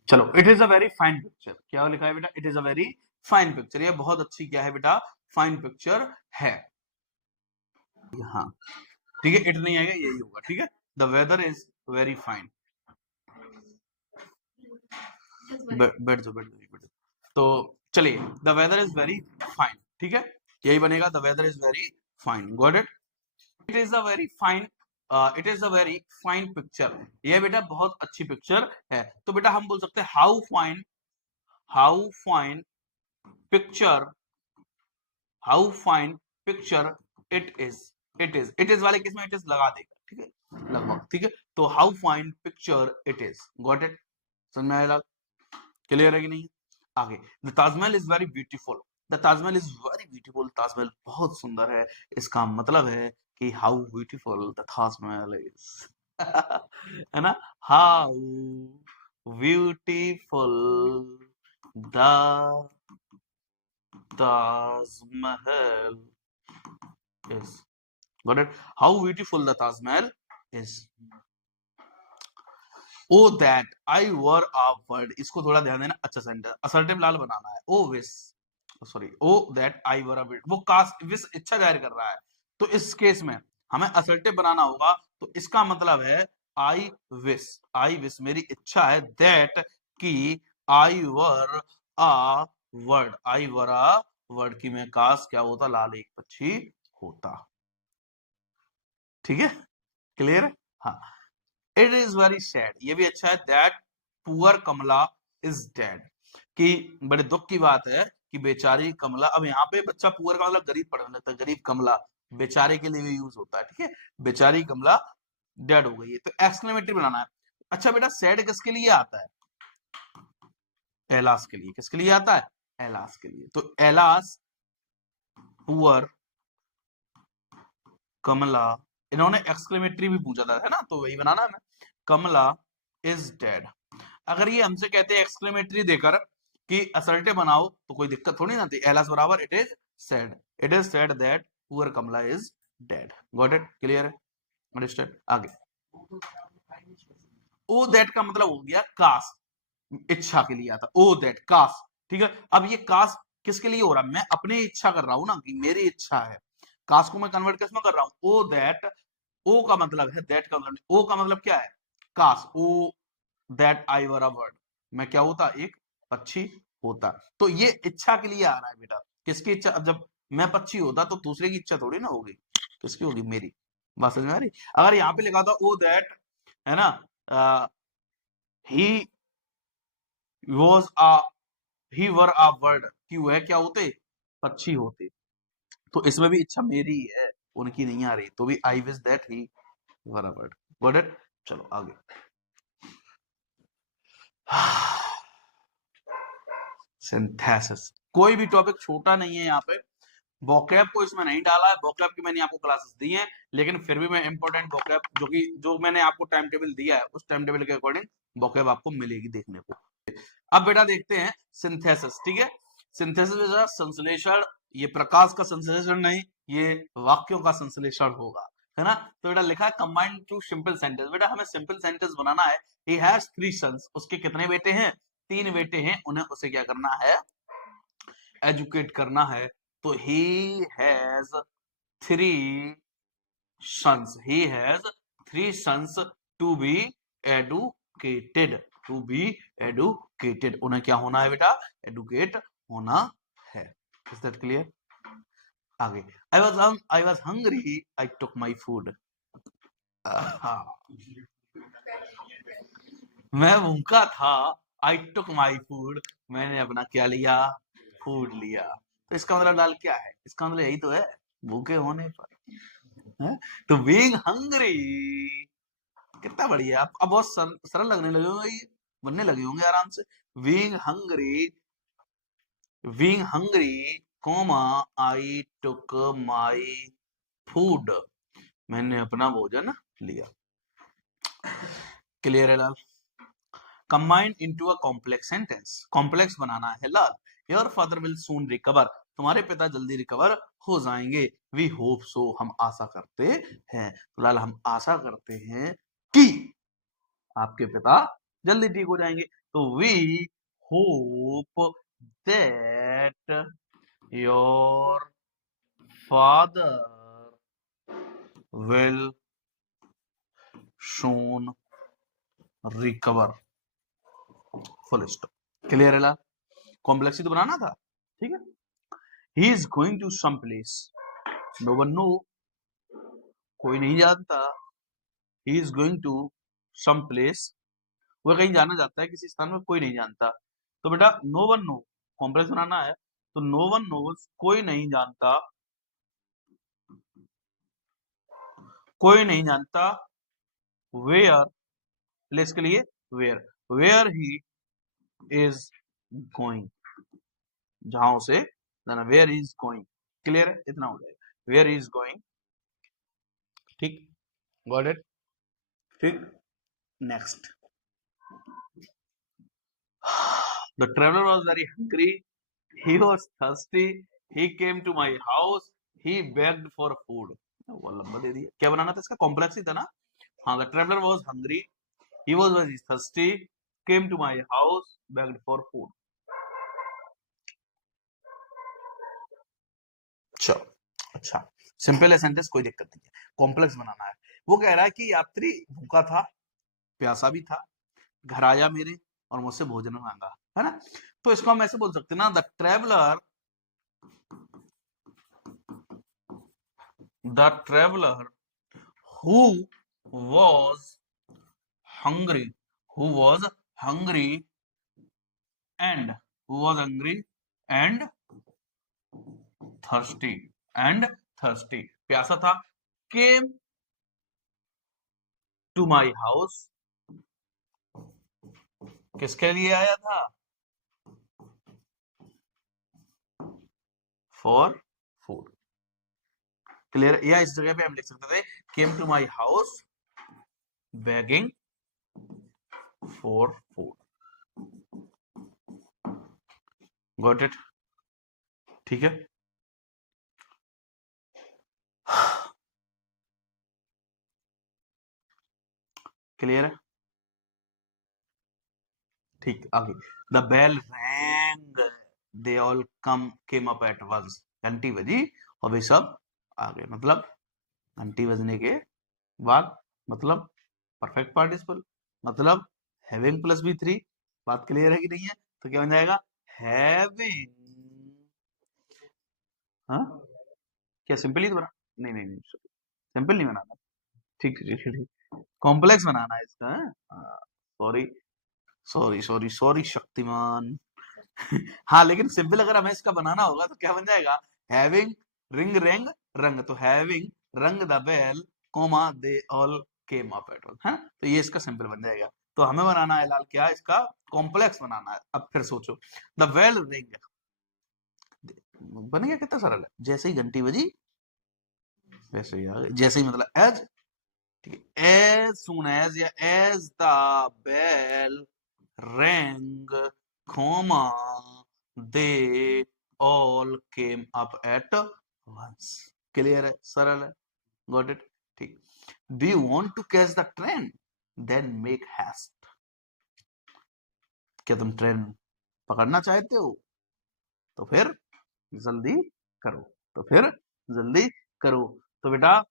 चलो, it is a very fine picture, क्या लिखा है बेटा? It is a very fine picture, ये बहुत अच्छी क्या है बेटा? फाइन पिक्चर है। हाँ ठीक है, इट नहीं आएगा, यही होगा। ठीक है, the weather is very fine. बैठ जाओ, बैठ जाओ। तो चलिए, the weather is very fine, ठीक है, यही बनेगा, the weather is very fine. Got it? It is a very fine, it is a very fine picture, ये बेटा बहुत अच्छी पिक्चर है। तो बेटा हम बोल सकते हैं how fine picture, how fine picture it is वाले किस में इट इज लगा देगा, ठीक है, लगभग। ठीक है, तो how fine picture it is. Got it? समझ में आया? क्लियर है कि नहीं? आगे, the Taj Mahal is very beautiful, the Taj Mahal is very beautiful, Taj Mahal बहुत सुंदर है। इसका मतलब है कि how beautiful the Taj Mahal is. है ना? How beautiful the Taj Mahal is. Got it? How beautiful the Taj Mahal is. Oh that I were a bird. इसको थोड़ा ध्यान देना, अच्छा सेंटेंस असर्टिव लाल बनाना है। Oh wish, sorry, oh that I were a bird, वो कास्ट विश इच्छा जाहिर कर रहा है, तो इस केस में हमें असर्टिव बनाना होगा। तो इसका मतलब है I wish मेरी इच्छा है, that कि I were a bird, I were a bird की मैं काश क्या होता? लाल एक पक्षी होता। ठीक है, क्लियर है? हाँ, इट इज वेरी सैड, ये भी अच्छा है, that poor Kamala is dead, कि बड़े दुख की बात है कि बेचारी कमला। अब यहाँ पे बच्चा पुअर का मतलब गरीब पढ़ने लगता है, गरीब कमला बेचारे के लिए भी यूज होता है। ठीक है, बेचारी कमला डेड हो गई है, तो एक्सक्लेमेटरी बनाना है। अच्छा बेटा, सैड किसके लिए आता है? एलास के लिए। किसके लिए आता है? एलास के लिए। तो एलास पुअर कमला, इन्होंने एक्सक्लेमेटरी भी पूछा था, है ना, तो वही बनाना है। कमला इज डेड, अगर ये हमसे कहते हैं एक्सक्लेमेटरी देकर कि असर्टिव बनाओ, तो कोई दिक्कत थोड़ी ना थी। एलएस बराबर it is said that poor Kamala is dead. Got it? Clear है? अंडरस्टैंड? आगे, ओ दैट का मतलब हो गया कास्ट, इच्छा के लिए आता। ओ दैट कास्ट, ठीक है। अब ये कास्ट किसके लिए हो रहा है? मैं अपनी इच्छा कर रहा हूं ना, कि मेरी इच्छा है। कास्ट को मैं कन्वर्ट किस में कर रहा हूं? ओ दैट, ओ का मतलब है दैट का मतलब, ओ का मतलब क्या है? कास्ट। O that I were a bird, मैं क्या होता? एक पक्षी होता। तो ये इच्छा के लिए आ रहा है बेटा। किसकी इच्छा? अब जब मैं पक्षी होता तो दूसरे की इच्छा थोड़ी ना होगी, किसकी होगी? मेरी। बात समझ में आ रही? अगर यहाँ पे लिखा था ओ दैट, है ना, he was a, he were a bird, कि वह क्या होते? पक्षी होते। तो इसमें भी इच्छा मेरी ही है, उनकी नहीं आ रही, तो भी I wish that he were a bird. Got it? चलो आगे। सिंथेसिस, कोई भी टॉपिक छोटा नहीं है यहाँ पे। वोकैब को इसमें नहीं डाला है, वोकैब की मैंने आपको क्लासेस दी हैं, लेकिन फिर भी मैं इंपॉर्टेंट वोकैब जो मैंने आपको टाइम टेबल दिया है, उस टाइम टेबल के अकॉर्डिंग वोकैब आपको मिलेगी देखने को। अब बेटा देखते हैं सिंथेसिस। ठीक है, सिंथेसिस इज संश्लेषण, ये प्रकाश का संश्लेषण नहीं, ये वाक्यों का संश्लेषण होगा, है ना। तो बेटा लिखा है कंबाइंड टू सिंपल सेंटेंस, बेटा हमें सिंपल सेंटेंस बनाना है। ही हैज 3 सन्स, उसके कितने बेटे हैं? 3 बेटे हैं, उन्हें उसे क्या करना है? एजुकेट करना है। तो he has 3 sons, he has 3 sons to be educated, to be educated, उन्हें क्या होना है बेटा? एडुकेट होना है। Is that clear? आगे, I was hungry, I took my food. मैं भूखा था, I took my food, मैंने अपना क्या लिया? फूड लिया। तो इसका मतलब लाल क्या है? इसका मतलब यही तो है, भूखे होने पर। है? तो बीइंग हंग्री, कितना बढ़िया। अब बहुत सरल लगने लगे होंगे, ये बनने लगे होंगे आराम से। Being hungry comma I took my food, मैंने अपना भोजन लिया। क्लियर है लाल? Combined into a complex sentence, complex बनाना है लाल। Your father will soon recover, तुम्हारे पिता जल्दी रिकवर हो जाएंगे। वी होप सो, हम आशा करते हैं। तो लाल हम आशा करते हैं कि आपके पिता जल्दी ठीक हो जाएंगे। तो we hope that your father will soon recover, full stop. Clear है? कॉम्प्लेक्स ही तो बनाना था, ठीक है। He is going to some place, no one know, कोई नहीं जानता। He is going to some place, वह कहीं जाना चाहता है किसी स्थान में, कोई नहीं जानता। तो बेटा नो वन नो, कॉम्प्लेक्स बनाना है तो नो वन नोज, कोई नहीं जानता, कोई नहीं जानता। वेयर, प्लेस के लिए where, where he is going, जहां उसे जाना, वेयर इज गोइंग। क्लियर है? इतना हो जाएगा, वेयर इज गोइंग। ठीक, गॉट इट। ठीक, next. The traveller was very hungry, he was thirsty, he came to my house, he begged for food। वो लंबा दे दिया, क्या बनाना था इसका? कॉम्प्लेक्स ही था ना। हाँ, the traveller was hungry, he was very thirsty, came to my house, begged for food। चलो, अच्छा, सिंपल है सेंटेंस, कोई दिक्कत नहीं है। कॉम्प्लेक्स बनाना है। वो कह रहा है कि यात्री भूखा था, प्यासा भी था, घर आया मेरे और मुझसे भोजन मांगा, है ना। तो इसको हम ऐसे बोल सकते हैं ना, the traveller who was hungry, who was hungry and who was hungry and thirsty, and thirsty, प्यासा था, came to my house, किसके लिए आया था? for food। क्लियर? या इस जगह पे हम लिख सकते थे came to my house begging for food। Got it? ठीक है। क्लियर है? ठीक, आगे। The bell rang, they all came up at once, घंटी बजी और वे सब आ गए। मतलब घंटी बजने के बाद, मतलब परफेक्ट पार्टिसिपल, मतलब हैविंग प्लस बी थ्री। बात क्लियर है कि नहीं है? तो क्या बन जाएगा? हैविंग। हाँ, क्या सिंपल ही तो बना? नहीं नहीं नहीं, सिंपल नहीं बनाना। ठीक ठीक ठीक, कॉम्प्लेक्स बनाना है इसका। Sorry sorry sorry sorry Shaktimaan. हाँ, लेकिन सिंपल अगर हमें इसका बनाना होगा तो क्या बन जाएगा? हैविंग रिंग रेंग रंग, तो having rung the bell comma they all came up at once, है ना। तो ये इसका सिंपल बन जाएगा। तो हमें बनाना है लाल क्या? इसका कॉम्प्लेक्स बनाना है। अब फिर सोचो, द बेल रिंग बन गया, कितना सरल है। जैसे ही घंटी बजी वैसे ही आ गए, जैसे ही मतलब एज, ठीक है, एज सून एज या as the bell rang, comma, they all came up at once। Clear है? सरल है। Got it? ठीक। Do you want to catch the train, then make haste. क्या तुम ट्रेन पकड़ना चाहते हो? तो फिर जल्दी करो, तो फिर जल्दी करो। तो बेटा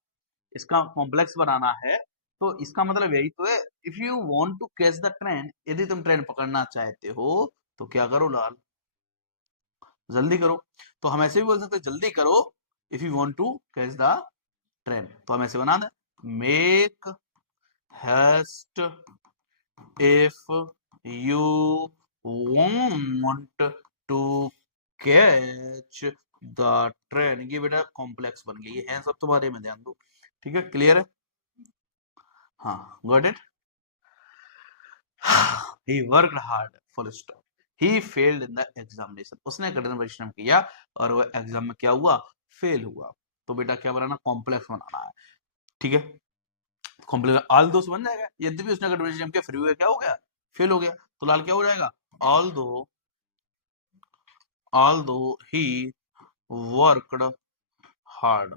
इसका कॉम्प्लेक्स बनाना है, तो इसका मतलब यही तो है, if you want to catch the train, यदि तुम ट्रेन पकड़ना चाहते हो तो क्या करो लाल? जल्दी करो। तो हम ऐसे भी बोल सकते हैं जल्दी करो, if you want to catch the train. तो हम ऐसे बना दें, make haste if you want to catch the train. ये बेटा कॉम्प्लेक्स बन गई है, सब तुम्हारे में ध्यान दो। ठीक है, क्लियर है? हाँ, got it. he worked hard, full stop, he failed in the examination। उसने कठिन परिश्रम किया और वो एग्जाम में क्या हुआ? फेल हुआ। तो बेटा क्या बनाना? कॉम्प्लेक्स बनाना है। ठीक है, कॉम्प्लेक्स ऑल दोस बन जाएगा। यद्यपि उसने कठिन परिश्रम किया, फिर भी क्या हो गया? फेल हो गया। तो लाल क्या हो जाएगा? ऑल दो he worked hard,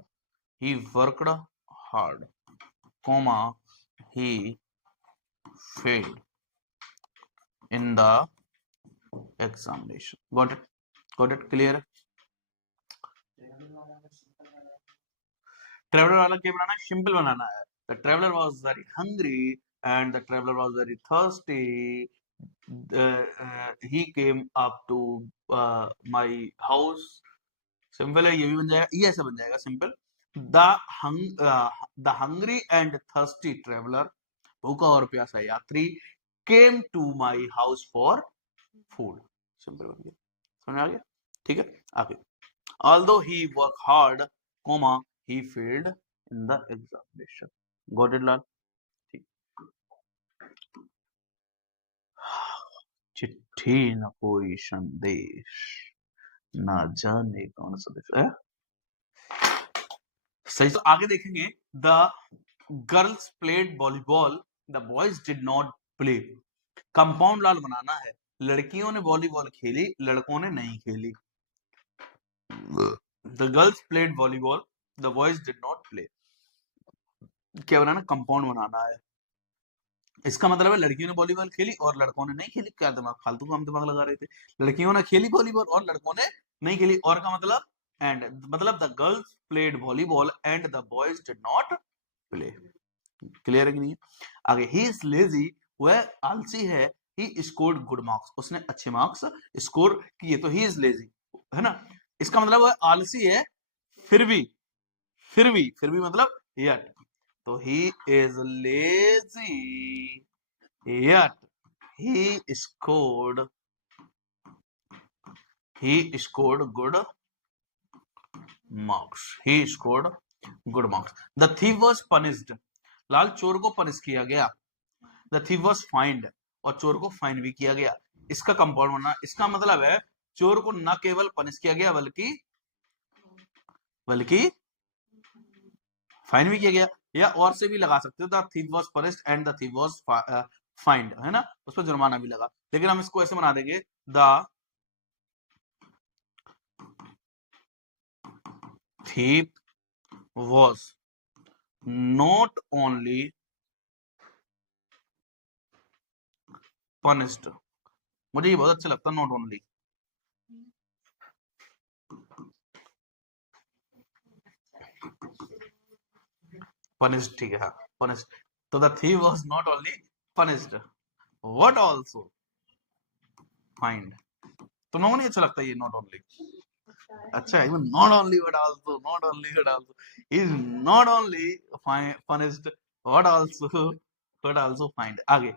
he worked hard, comma he failed in the examination. Got it clear? Traveller वाला क्या बनाना है, सिंपल बनाना है. The traveller was very hungry and the traveller was very thirsty. He came up to my house. Simple है, ये भी बन जाएगा, ये ऐसा बन जाएगा simple. The hungry and thirsty traveller, भूखा और प्यासा यात्री, came to my house for food. Simple बन गया, समझ आ गया? ठीक है, आगे. Although he worked hard, comma, he failed in the examination. Got it, लाल? ठीक. चिट्ठी न कोई संदेश, ना जाने कौन सा देश है. सही. तो आगे देखेंगे. The girls played volleyball, the boys did not play. Compound लाल बनाना है. लड़कियों ने वॉलीबॉल खेली, लड़कों ने नहीं खेली. The girls played volleyball, the boys did not play. क्या बनाना, कंपाउंड बनाना है. इसका मतलब है लड़कियों ने वॉलीबॉल खेली और लड़कों ने नहीं खेली. क्या दिमाग फालतू का हम दिमाग लगा रहे थे. लड़कियों ने खेली वॉलीबॉल और लड़कों ने नहीं खेली. और का मतलब एंड, मतलब the girls played volleyball and the boys did not play. Clear है कि नहीं? आगे. ही इज लेजी, वह आलसी है. ही स्कोर्ड गुड मार्क्स, उसने अच्छे मार्क्स स्कोर किए. तो ही इज लेजी है ना. इसका मतलब वह आलसी है फिर भी मतलब yet. तो he is lazy yet he scored good marks. He scored good marks. The thief was punished. लाल, चोर को पनिश किया गया. The thief was fined, और चोर को फाइन भी किया गया. इसका कंपाउंड होना, इसका मतलब है चोर को न केवल पनिश किया गया बल्कि फाइन भी किया गया. या और से भी लगा सकते हो, the thief was punished and the thief was find, है ना. उस पर जुर्माना भी लगा. लेकिन हम इसको ऐसे बना देंगे, the thief was not only punished. मुझे ये बहुत अच्छा लगता है, नॉट ओनली. punished, ठीक है. हाँ, punished. तो the thief was not only punished, what also fined. तो नो नहीं अच्छा लगता ये, not only. अच्छा, even not only but also is not only punished, what also fined. आगे.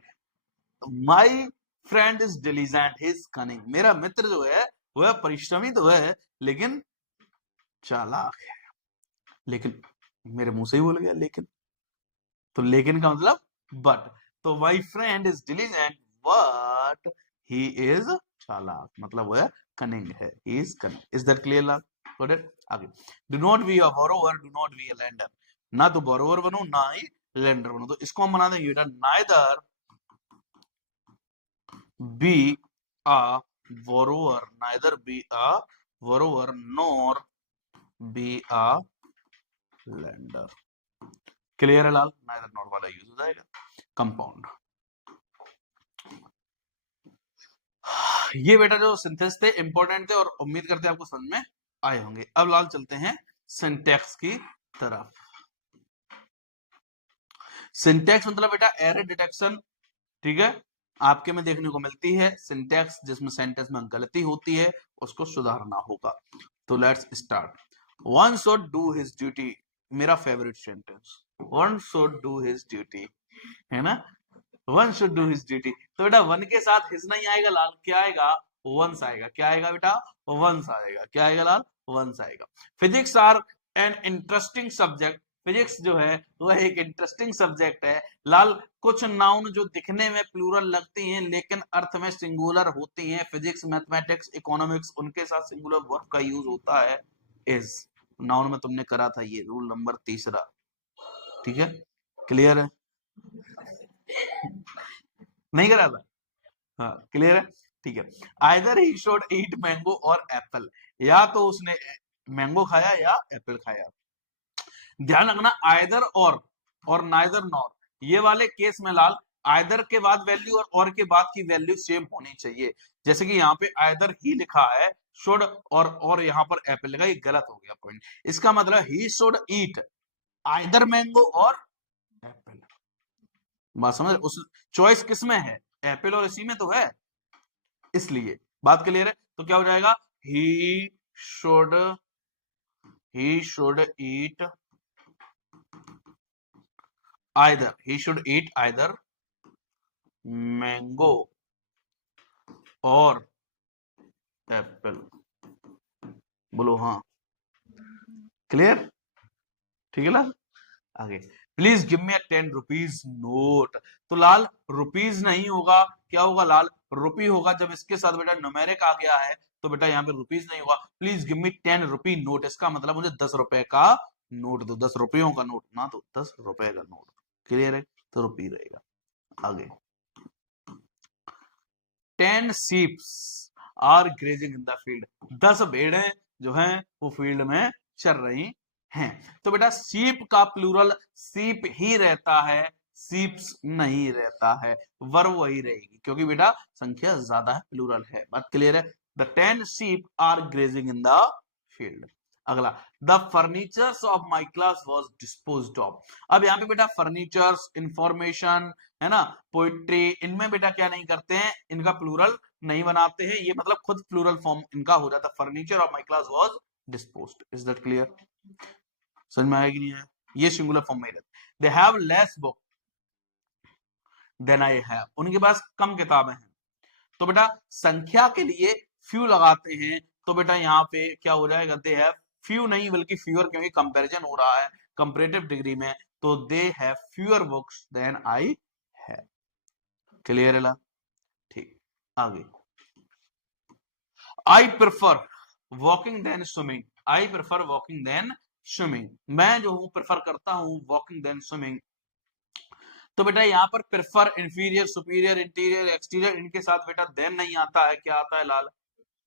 My friend is diligent, he is cunning. मेरा मित्र जो है वह परिश्रमी तो है लेकिन चालाक है. लेकिन मेरे मुंह से ही बोल गया लेकिन. तो लेकिन का मतलब बट. तो my friend is diligent but he is चालाक, मतलब वह कनिंग है. He is cunning. Is that clear? Got it? आगे. Do not be a borrower, do not be a lender. ना तो बोरोवर बनो ना ही लेंडर बनो. तो इसको हम बना देंगे बेटा, neither be a borrower, neither be a borrower nor be a lender. Clear है लाल? नाइदर नॉट वाला यूज हो जाएगा. कंपाउंड. ये बेटा जो सिंथेसिस थे इंपॉर्टेंट थे और उम्मीद करते हैं आपको समझ में आए होंगे. अब लाल चलते हैं सिंटैक्स की तरफ. सिंटैक्स मतलब बेटा एरर डिटेक्शन. ठीक है, आपके में देखने को मिलती है सिंटैक्स जिसमें सेंटेंस में गलती होती है, उसको सुधारना होगा. तो let's start. One should do his duty, मेरा favourite sentence. One should do his duty, है ना. One should do his duty. तो बेटा वन के साथ हिज नहीं आएगा लाल, क्या आएगा? वंस आएगा. क्या आएगा बेटा? वंस आएगा. क्या आएगा लाल? वंस आएगा. Physics are an interesting subject. Physics जो है वह एक इंटरेस्टिंग सब्जेक्ट है लाल. कुछ नाउन जो दिखने में प्लूरल लगती हैं लेकिन अर्थ में सिंगुलर होती हैं, फिजिक्स, मैथमेटिक्स, इकोनॉमिक्स, उनके साथ सिंगुलर वर्ब का यूज होता है. इज नाउन में तुमने करा था ये रूल नंबर 3. ठीक है, क्लियर है? नहीं करा था? हाँ, क्लियर है. ठीक है. Either he should eat mango और एप्पल, या तो उसने मैंगो खाया या एप्पल खाया. ध्यान रखना, आइदर और नाइदर नॉर, ये वाले केस में लाल आइदर के बाद वैल्यू और के बाद की वैल्यू सेम होनी चाहिए। जैसे कि यहाँ पे आइदर ही लिखा है, शुड और यहाँ पर एप्पल लिखा, ये गलत हो गया पॉइंट। इसका मतलब he should eat either mango और एप्पल। बात समझ, उस चॉइस किस में है, एप्पल और इसी में तो है, इसलिए बात क्लियर है। तो क्या हो जाएगा, he should eat either, he should eat either mango और एप्पल। बोलो हाँ, क्लियर, ठीक है लाल। आगे, please give me 10 rupees note. तो लाल रुपीज नहीं होगा, क्या होगा लाल, रुपी होगा। जब इसके साथ बेटा न्यूमेरिक आ गया है तो बेटा यहाँ पे रुपीज नहीं होगा। Please give me 10 rupee note, इसका मतलब मुझे 10 रुपए का नोट दो, 10 रुपयों का नोट ना, तो 10 रुपए का नोट। क्लियर है, तो रुपी रहेगा। आगे, 10 sheeps are grazing in the field, 10 भेड़ें जो हैं वो फील्ड में चर रही हैं। तो बेटा सीप का प्लूरल सीप ही रहता है, सीप्स नहीं रहता है, वर्ब वही रहेगी, क्योंकि बेटा संख्या ज्यादा है, प्लूरल है। बात क्लियर है। The 10 sheep are grazing in the field. अगला, the furnitures of my class was disposed of. अब यहाँ पे बेटा फर्नीचर्स, इंफॉर्मेशन है ना, पोइट्री, इनमें बेटा क्या नहीं करते हैं, इनका प्लूरल नहीं बनाते हैं, ये मतलब खुद प्लूरल फॉर्म इनका हो जाता। Furniture of my class was disposed. Is that clear, समझ में आया कि नहीं है, ये सिंगुलर फॉर्म में रहते। They have less book than I have, उनके पास कम किताबें हैं। तो बेटा संख्या के लिए फ्यू लगाते हैं, तो बेटा यहाँ पे क्या हो जाएगा, दे हैव फ्यू नहीं बल्कि फ्यूअर, क्योंकि कंपैरिजन हो रहा है कंपैरेटिव डिग्री में। तो they have fewer books than I have. Clear है ला, ठीक। आगे, I prefer walking than swimming, I prefer walking than swimming, मैं जो हूं प्रेफर करता हूं वॉकिंग देन स्विमिंग। तो बेटा यहाँ पर prefer, inferior, superior, interior, exterior, इनके साथ बेटा देन नहीं आता है, क्या आता है लाल,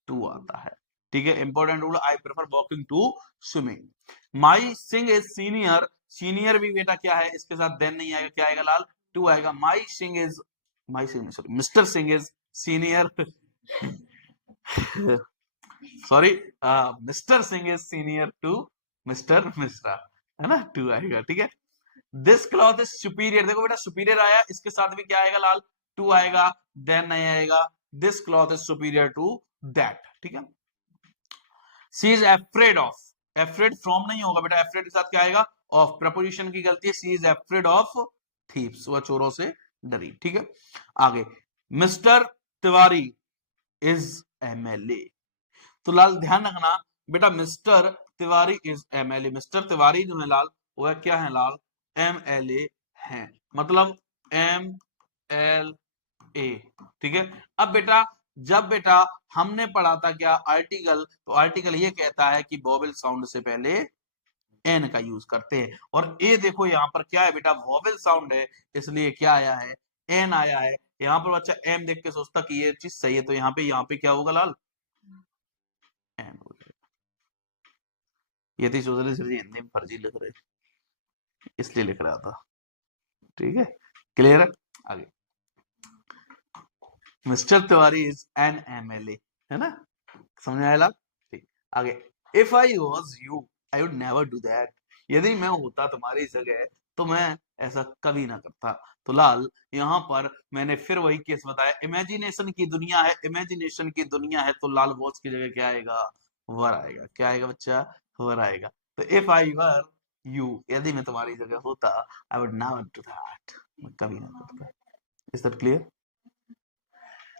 टू आता है। ठीक है, important rule, I prefer walking to swimming. My Singh is senior, senior भी बेटा क्या है, इसके साथ देन नहीं आएगा, क्या आएगा लाल, टू आएगा। My Singh is, my Singh sorry, mister Singh is senior sorry, mister Singh is senior to mister Mishra, है ना, टू आएगा। ठीक है, दिस क्लॉथ इज सुपीरियर, देखो बेटा सुपीरियर आया, इसके साथ भी क्या आएगा लाल, टू आएगा, देन नहीं आएगा। This cloth is superior to that. ठीक है, she is afraid of, afraid from नहीं होगा बेटा, एफ्रेड के साथ क्या आएगा, ऑफ, प्रपोजिशन की गलती है। She is afraid of thieves, वह चोरों से डरी। ठीक है, आगे, मिस्टर तिवारी इज एमएलए। तो लाल ध्यान रखना बेटा, mister Tiwari is MLA, mister Tiwari जो है लाल वह क्या है लाल, एमएलए हैं, मतलब एमएलए। ठीक है, अब बेटा जब बेटा हमने पढ़ा था क्या आर्टिकल, तो आर्टिकल ये कहता है कि वोवेल साउंड से पहले एन का यूज करते हैं, और ए देखो यहाँ पर क्या है बेटा, वोवेल साउंड है, इसलिए क्या आया है, एन आया है। यहाँ पर बच्चा एम देख के सोचता कि ये चीज सही है, तो यहाँ पे क्या होगा लाल, एन हो जाएगा। ये थी सोच रहे सर हिंदी में फर्जी लिख रहे, इसलिए लिख रहा था। ठीक है, क्लियर है। आगे, mister Tiwari is an MLA, है ना, समझ में आया लाल, ठीक। आगे, if I was you I would never do that, यदि मैं होता तुम्हारी जगह तो मैं ऐसा कभी ना करता। तो लाल यहाँ पर मैंने फिर वही केस बताया, इमेजिनेशन की दुनिया है, इमेजिनेशन की दुनिया है, तो लाल वॉच की जगह क्या आएगा, वर आएगा। क्या आएगा बच्चा, वर आएगा। तो इफ आई वर यू, यदि मैं तुम्हारी जगह होता, I would never do that, मैं कभी ना करता। Is that clear.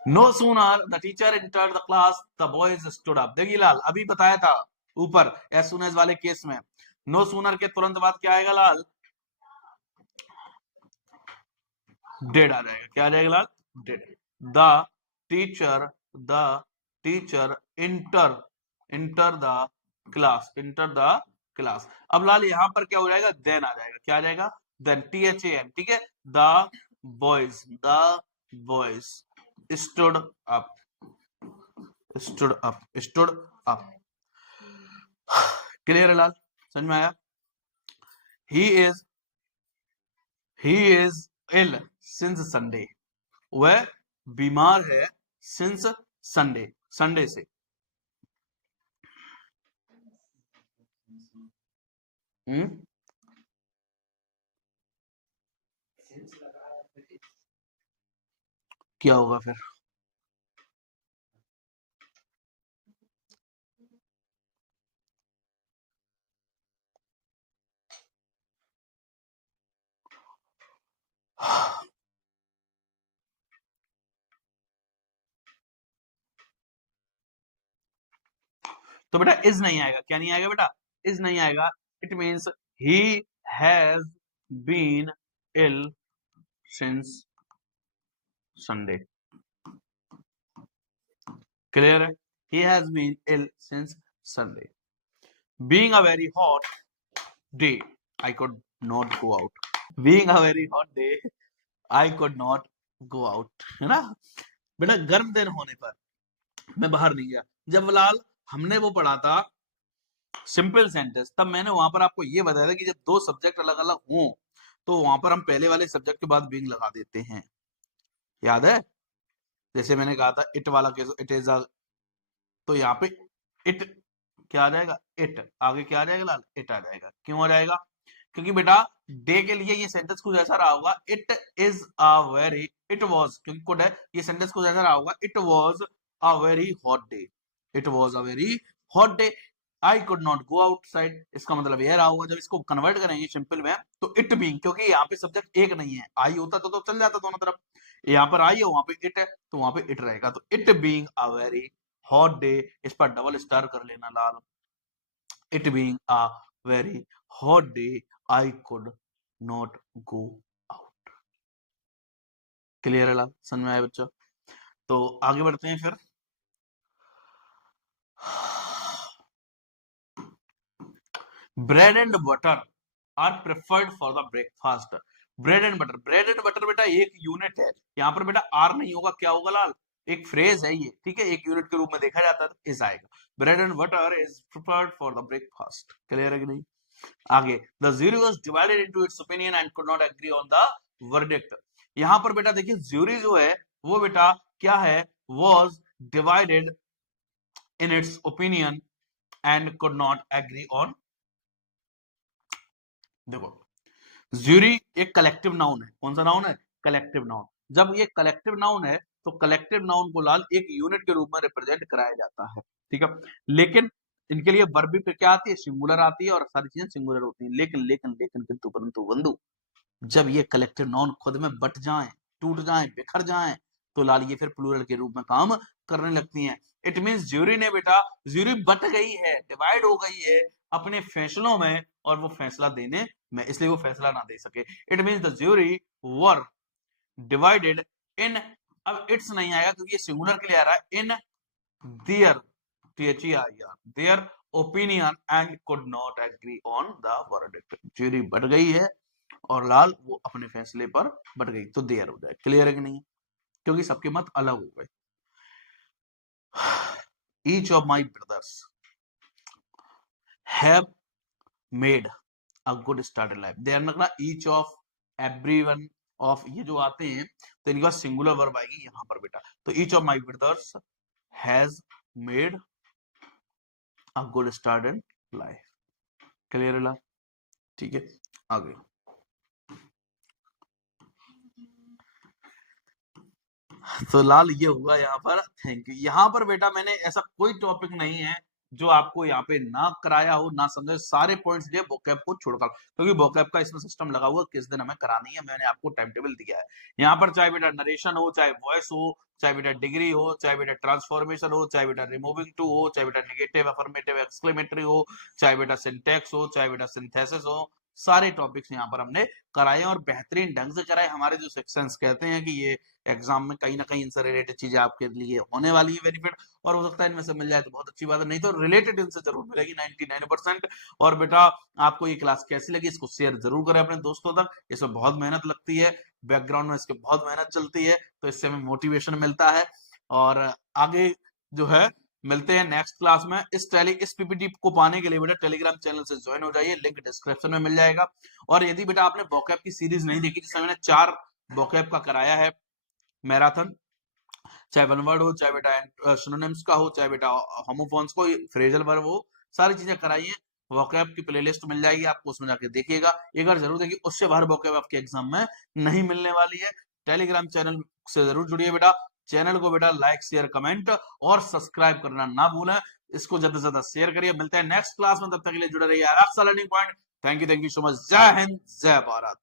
No sooner the teacher entered the class, the boys stood up. देखिए लाल अभी बताया था ऊपर as soon as वाले केस में, no sooner के तुरंत बाद क्या आएगा लाल, did आ जाएगा। क्या आ जाएगा लाल, did। the teacher enter the class। अब लाल यहाँ पर क्या हो जाएगा, then आ जाएगा। क्या आ जाएगा, then, THAN। ठीक है, the boys stood up, stood up। Clear है लाल, समझ में आया। he is ill, since Sunday, वह बीमार है सिंस संडे, संडे से। क्या होगा फिर? तो बेटा इज नहीं आएगा, क्या नहीं आएगा बेटा? इज नहीं आएगा। It means he has been ill since Sunday. Clear है? He has been ill since Sunday. Being a very hot day I could not go out. Being a very hot day I could not go out, है ना बेटा? गर्म दिन होने पर मैं बाहर नहीं गया। जब लाल हमने वो पढ़ा था सिंपल सेंटेंस, तब मैंने वहां पर आपको ये बताया था कि जब दो सब्जेक्ट अलग अलग हों तो वहां पर हम पहले वाले सब्जेक्ट के बाद बीइंग लगा देते हैं, याद है? जैसे मैंने कहा था इट वाला केस, इट इज अ, तो यहाँ पे इट क्या आ जाएगा? इट। आगे क्या आ जाएगा लाल? इट आ जाएगा। क्यों आ जाएगा? क्योंकि बेटा डे के लिए ये सेंटेंस कुछ ऐसा रहा होगा, it is a very, it was, क्योंकि कुड है, ये सेंटेंस कुछ ऐसा रहा होगा, it was a very hot day, it was a very hot day, I could not go outside. इसका मतलब यह रहा होगा, जब इसको कन्वर्ट करेंगे सिंपल में तो इट बीइंग, क्योंकि यहाँ पे सब्जेक्ट एक नहीं है, आई होता तो चल जाता दोनों तरफ, यहाँ पर आई है वहां पे इट है तो वहां पे इट रहेगा, तो it being a very hot day, इस पर डबल स्टार कर लेना लाल। It being a very hot day, I could not go out. Clear है लाल? समझ में आया बच्चों? तो आगे बढ़ते हैं फिर। Bread and butter are preferred for the breakfast. Bread and butter, bread and butter बेटा एक यूनिट है, यहाँ पर बेटा आर नहीं होगा, क्या होगा लाल? एक फ्रेज है ये, ठीक है, एक यूनिट के रूप में देखा जाता है तो इस आएगा। Bread and butter is preferred for the breakfast. Clear है कि नहीं? आगे, the jury was divided into its opinion and could not agree on the verdict. यहां पर बेटा देखिए ज्यूरी जो है वो बेटा क्या है? Was divided in its opinion and could not agree on. देखो ज्यूरी एक कलेक्टिव नाउन है, कौन सा नाउन है? Collective noun. जब ये कलेक्टिव नाउन है तो कलेक्टिव नाउन को लाल एक यूनिट के रूप में रिप्रेजेंट कराया जाता है, ठीक है। लेकिन इनके लिए वर्ब भी क्या आती है? सिंगुलर आती है और सारी चीजें सिंगुलर होती हैं। लेकिन लेकिन लेकिन किंतु परंतु बंधु, जब ये कलेक्टिव नाउन खुद में बट जाएं, टूट जाएं, बिखर जाएं तो लाल ये फिर प्लूरल के रूप में काम करने लगती हैं। इट मींस ज्यूरी ने बेटा, ज्यूरी बट गई है, डिवाइड हो गई है अपने फैसलों में और वो फैसला देने में, इसलिए वो फैसला ना दे सके। It means the jury were divided in, अब इट्स नहीं आएगा क्योंकि ये सिंगुलर के लिए आ रहा है, in their, THEIR, their opinion and could not agree on the verdict. Jury बट गई है और लाल वो अपने फैसले पर बट गई तो देयर हो जाए। क्लियर है कि नहीं? क्योंकि सबके मत अलग हो गए। Each of my brothers have made a good start in life. ध्यान रखना ईच ऑफ, एवरीवन ऑफ, ये जो आते हैं तो इनके बाद सिंगुलर वर्ब आएगी यहां पर बेटा। तो each of my brothers has made a good start in life. Clear है? ठीक है, आगे। तो लाल ये हुआ यहाँ पर, थैंक यू। यहाँ पर बेटा मैंने ऐसा कोई टॉपिक नहीं है जो आपको यहाँ पे ना कराया हो, ना समझे, सारे पॉइंट्स लिए वोकैब को छोड़कर, क्योंकि वोकैब का इसमें सिस्टम लगा हुआ किस दिन हमें करानी है, मैंने आपको टाइम टेबल दिया है। यहाँ पर चाहे बेटा नरेशन हो, चाहे वॉइस हो, चाहे बेटा डिग्री हो, चाहे बेटा ट्रांसफॉर्मेशन हो, चाहे बेटा रिमूविंग टू हो, चाहे बेटा नेगेटिव, अफर्मेटिव, एक्सक्लेमेटरी हो, चाहे बेटा सिंटैक्स हो, चाहे बेटा सिंथेसिस हो, सारे टॉपिक्स यहाँ पर हमने कराए और बेहतरीन ढंग से कराए। हमारे जो सेक्शंस कहते हैं कि ये एग्जाम में कहीं ना कहीं इनसे रिलेटेड चीजें आपके लिए होने वाली है बेनिफिट, और हो सकता है इनमें से मिल जाए तो बहुत अच्छी बात है, नहीं तो रिलेटेड इनसे जरूर मिलेगी 99%। और बेटा आपको ये क्लास कैसी लगी इसको शेयर जरूर करें अपने दोस्तों तक, इसमें बहुत मेहनत लगती है, बैकग्राउंड में इसके बहुत मेहनत चलती है, तो इससे हमें मोटिवेशन मिलता है। और आगे जो है मिलते हैं नेक्स्ट क्लास में। इस पीपीटी को पाने के लिए बेटा टेलीग्राम चैनल से ज्वाइन हो जाइए, लिंक डिस्क्रिप्शन में मिल जाएगा। और यदि बेटा आपने वोकैब की सीरीज नहीं देखी जिसमें मैंने 4 vocab का कराया है मैराथन, चाहे वन वर्ड हो, चाहे बेटा सिनोनिम्स का हो, चाहे बेटा होमोफोन्स को, फ्रेजल वर्ब हो, सारी चीजें कराई है। वोकैब की प्लेलिस्ट मिल जाएगी आपको, उसमें जाके देखिएगा। एक बार जरूर देखिए, उससे बाहर वोकैब आपके एग्जाम में नहीं मिलने वाली है। टेलीग्राम चैनल से जरूर जुड़िए बेटा। चैनल को बेटा लाइक शेयर कमेंट और सब्सक्राइब करना ना भूलें। इसको ज्यादा से ज्यादा शेयर करिए। मिलते हैं नेक्स्ट क्लास में, तब तक के लिए जुड़े रहिए Alexa learning point. Thank you so much. जय हिंद, जय भारत।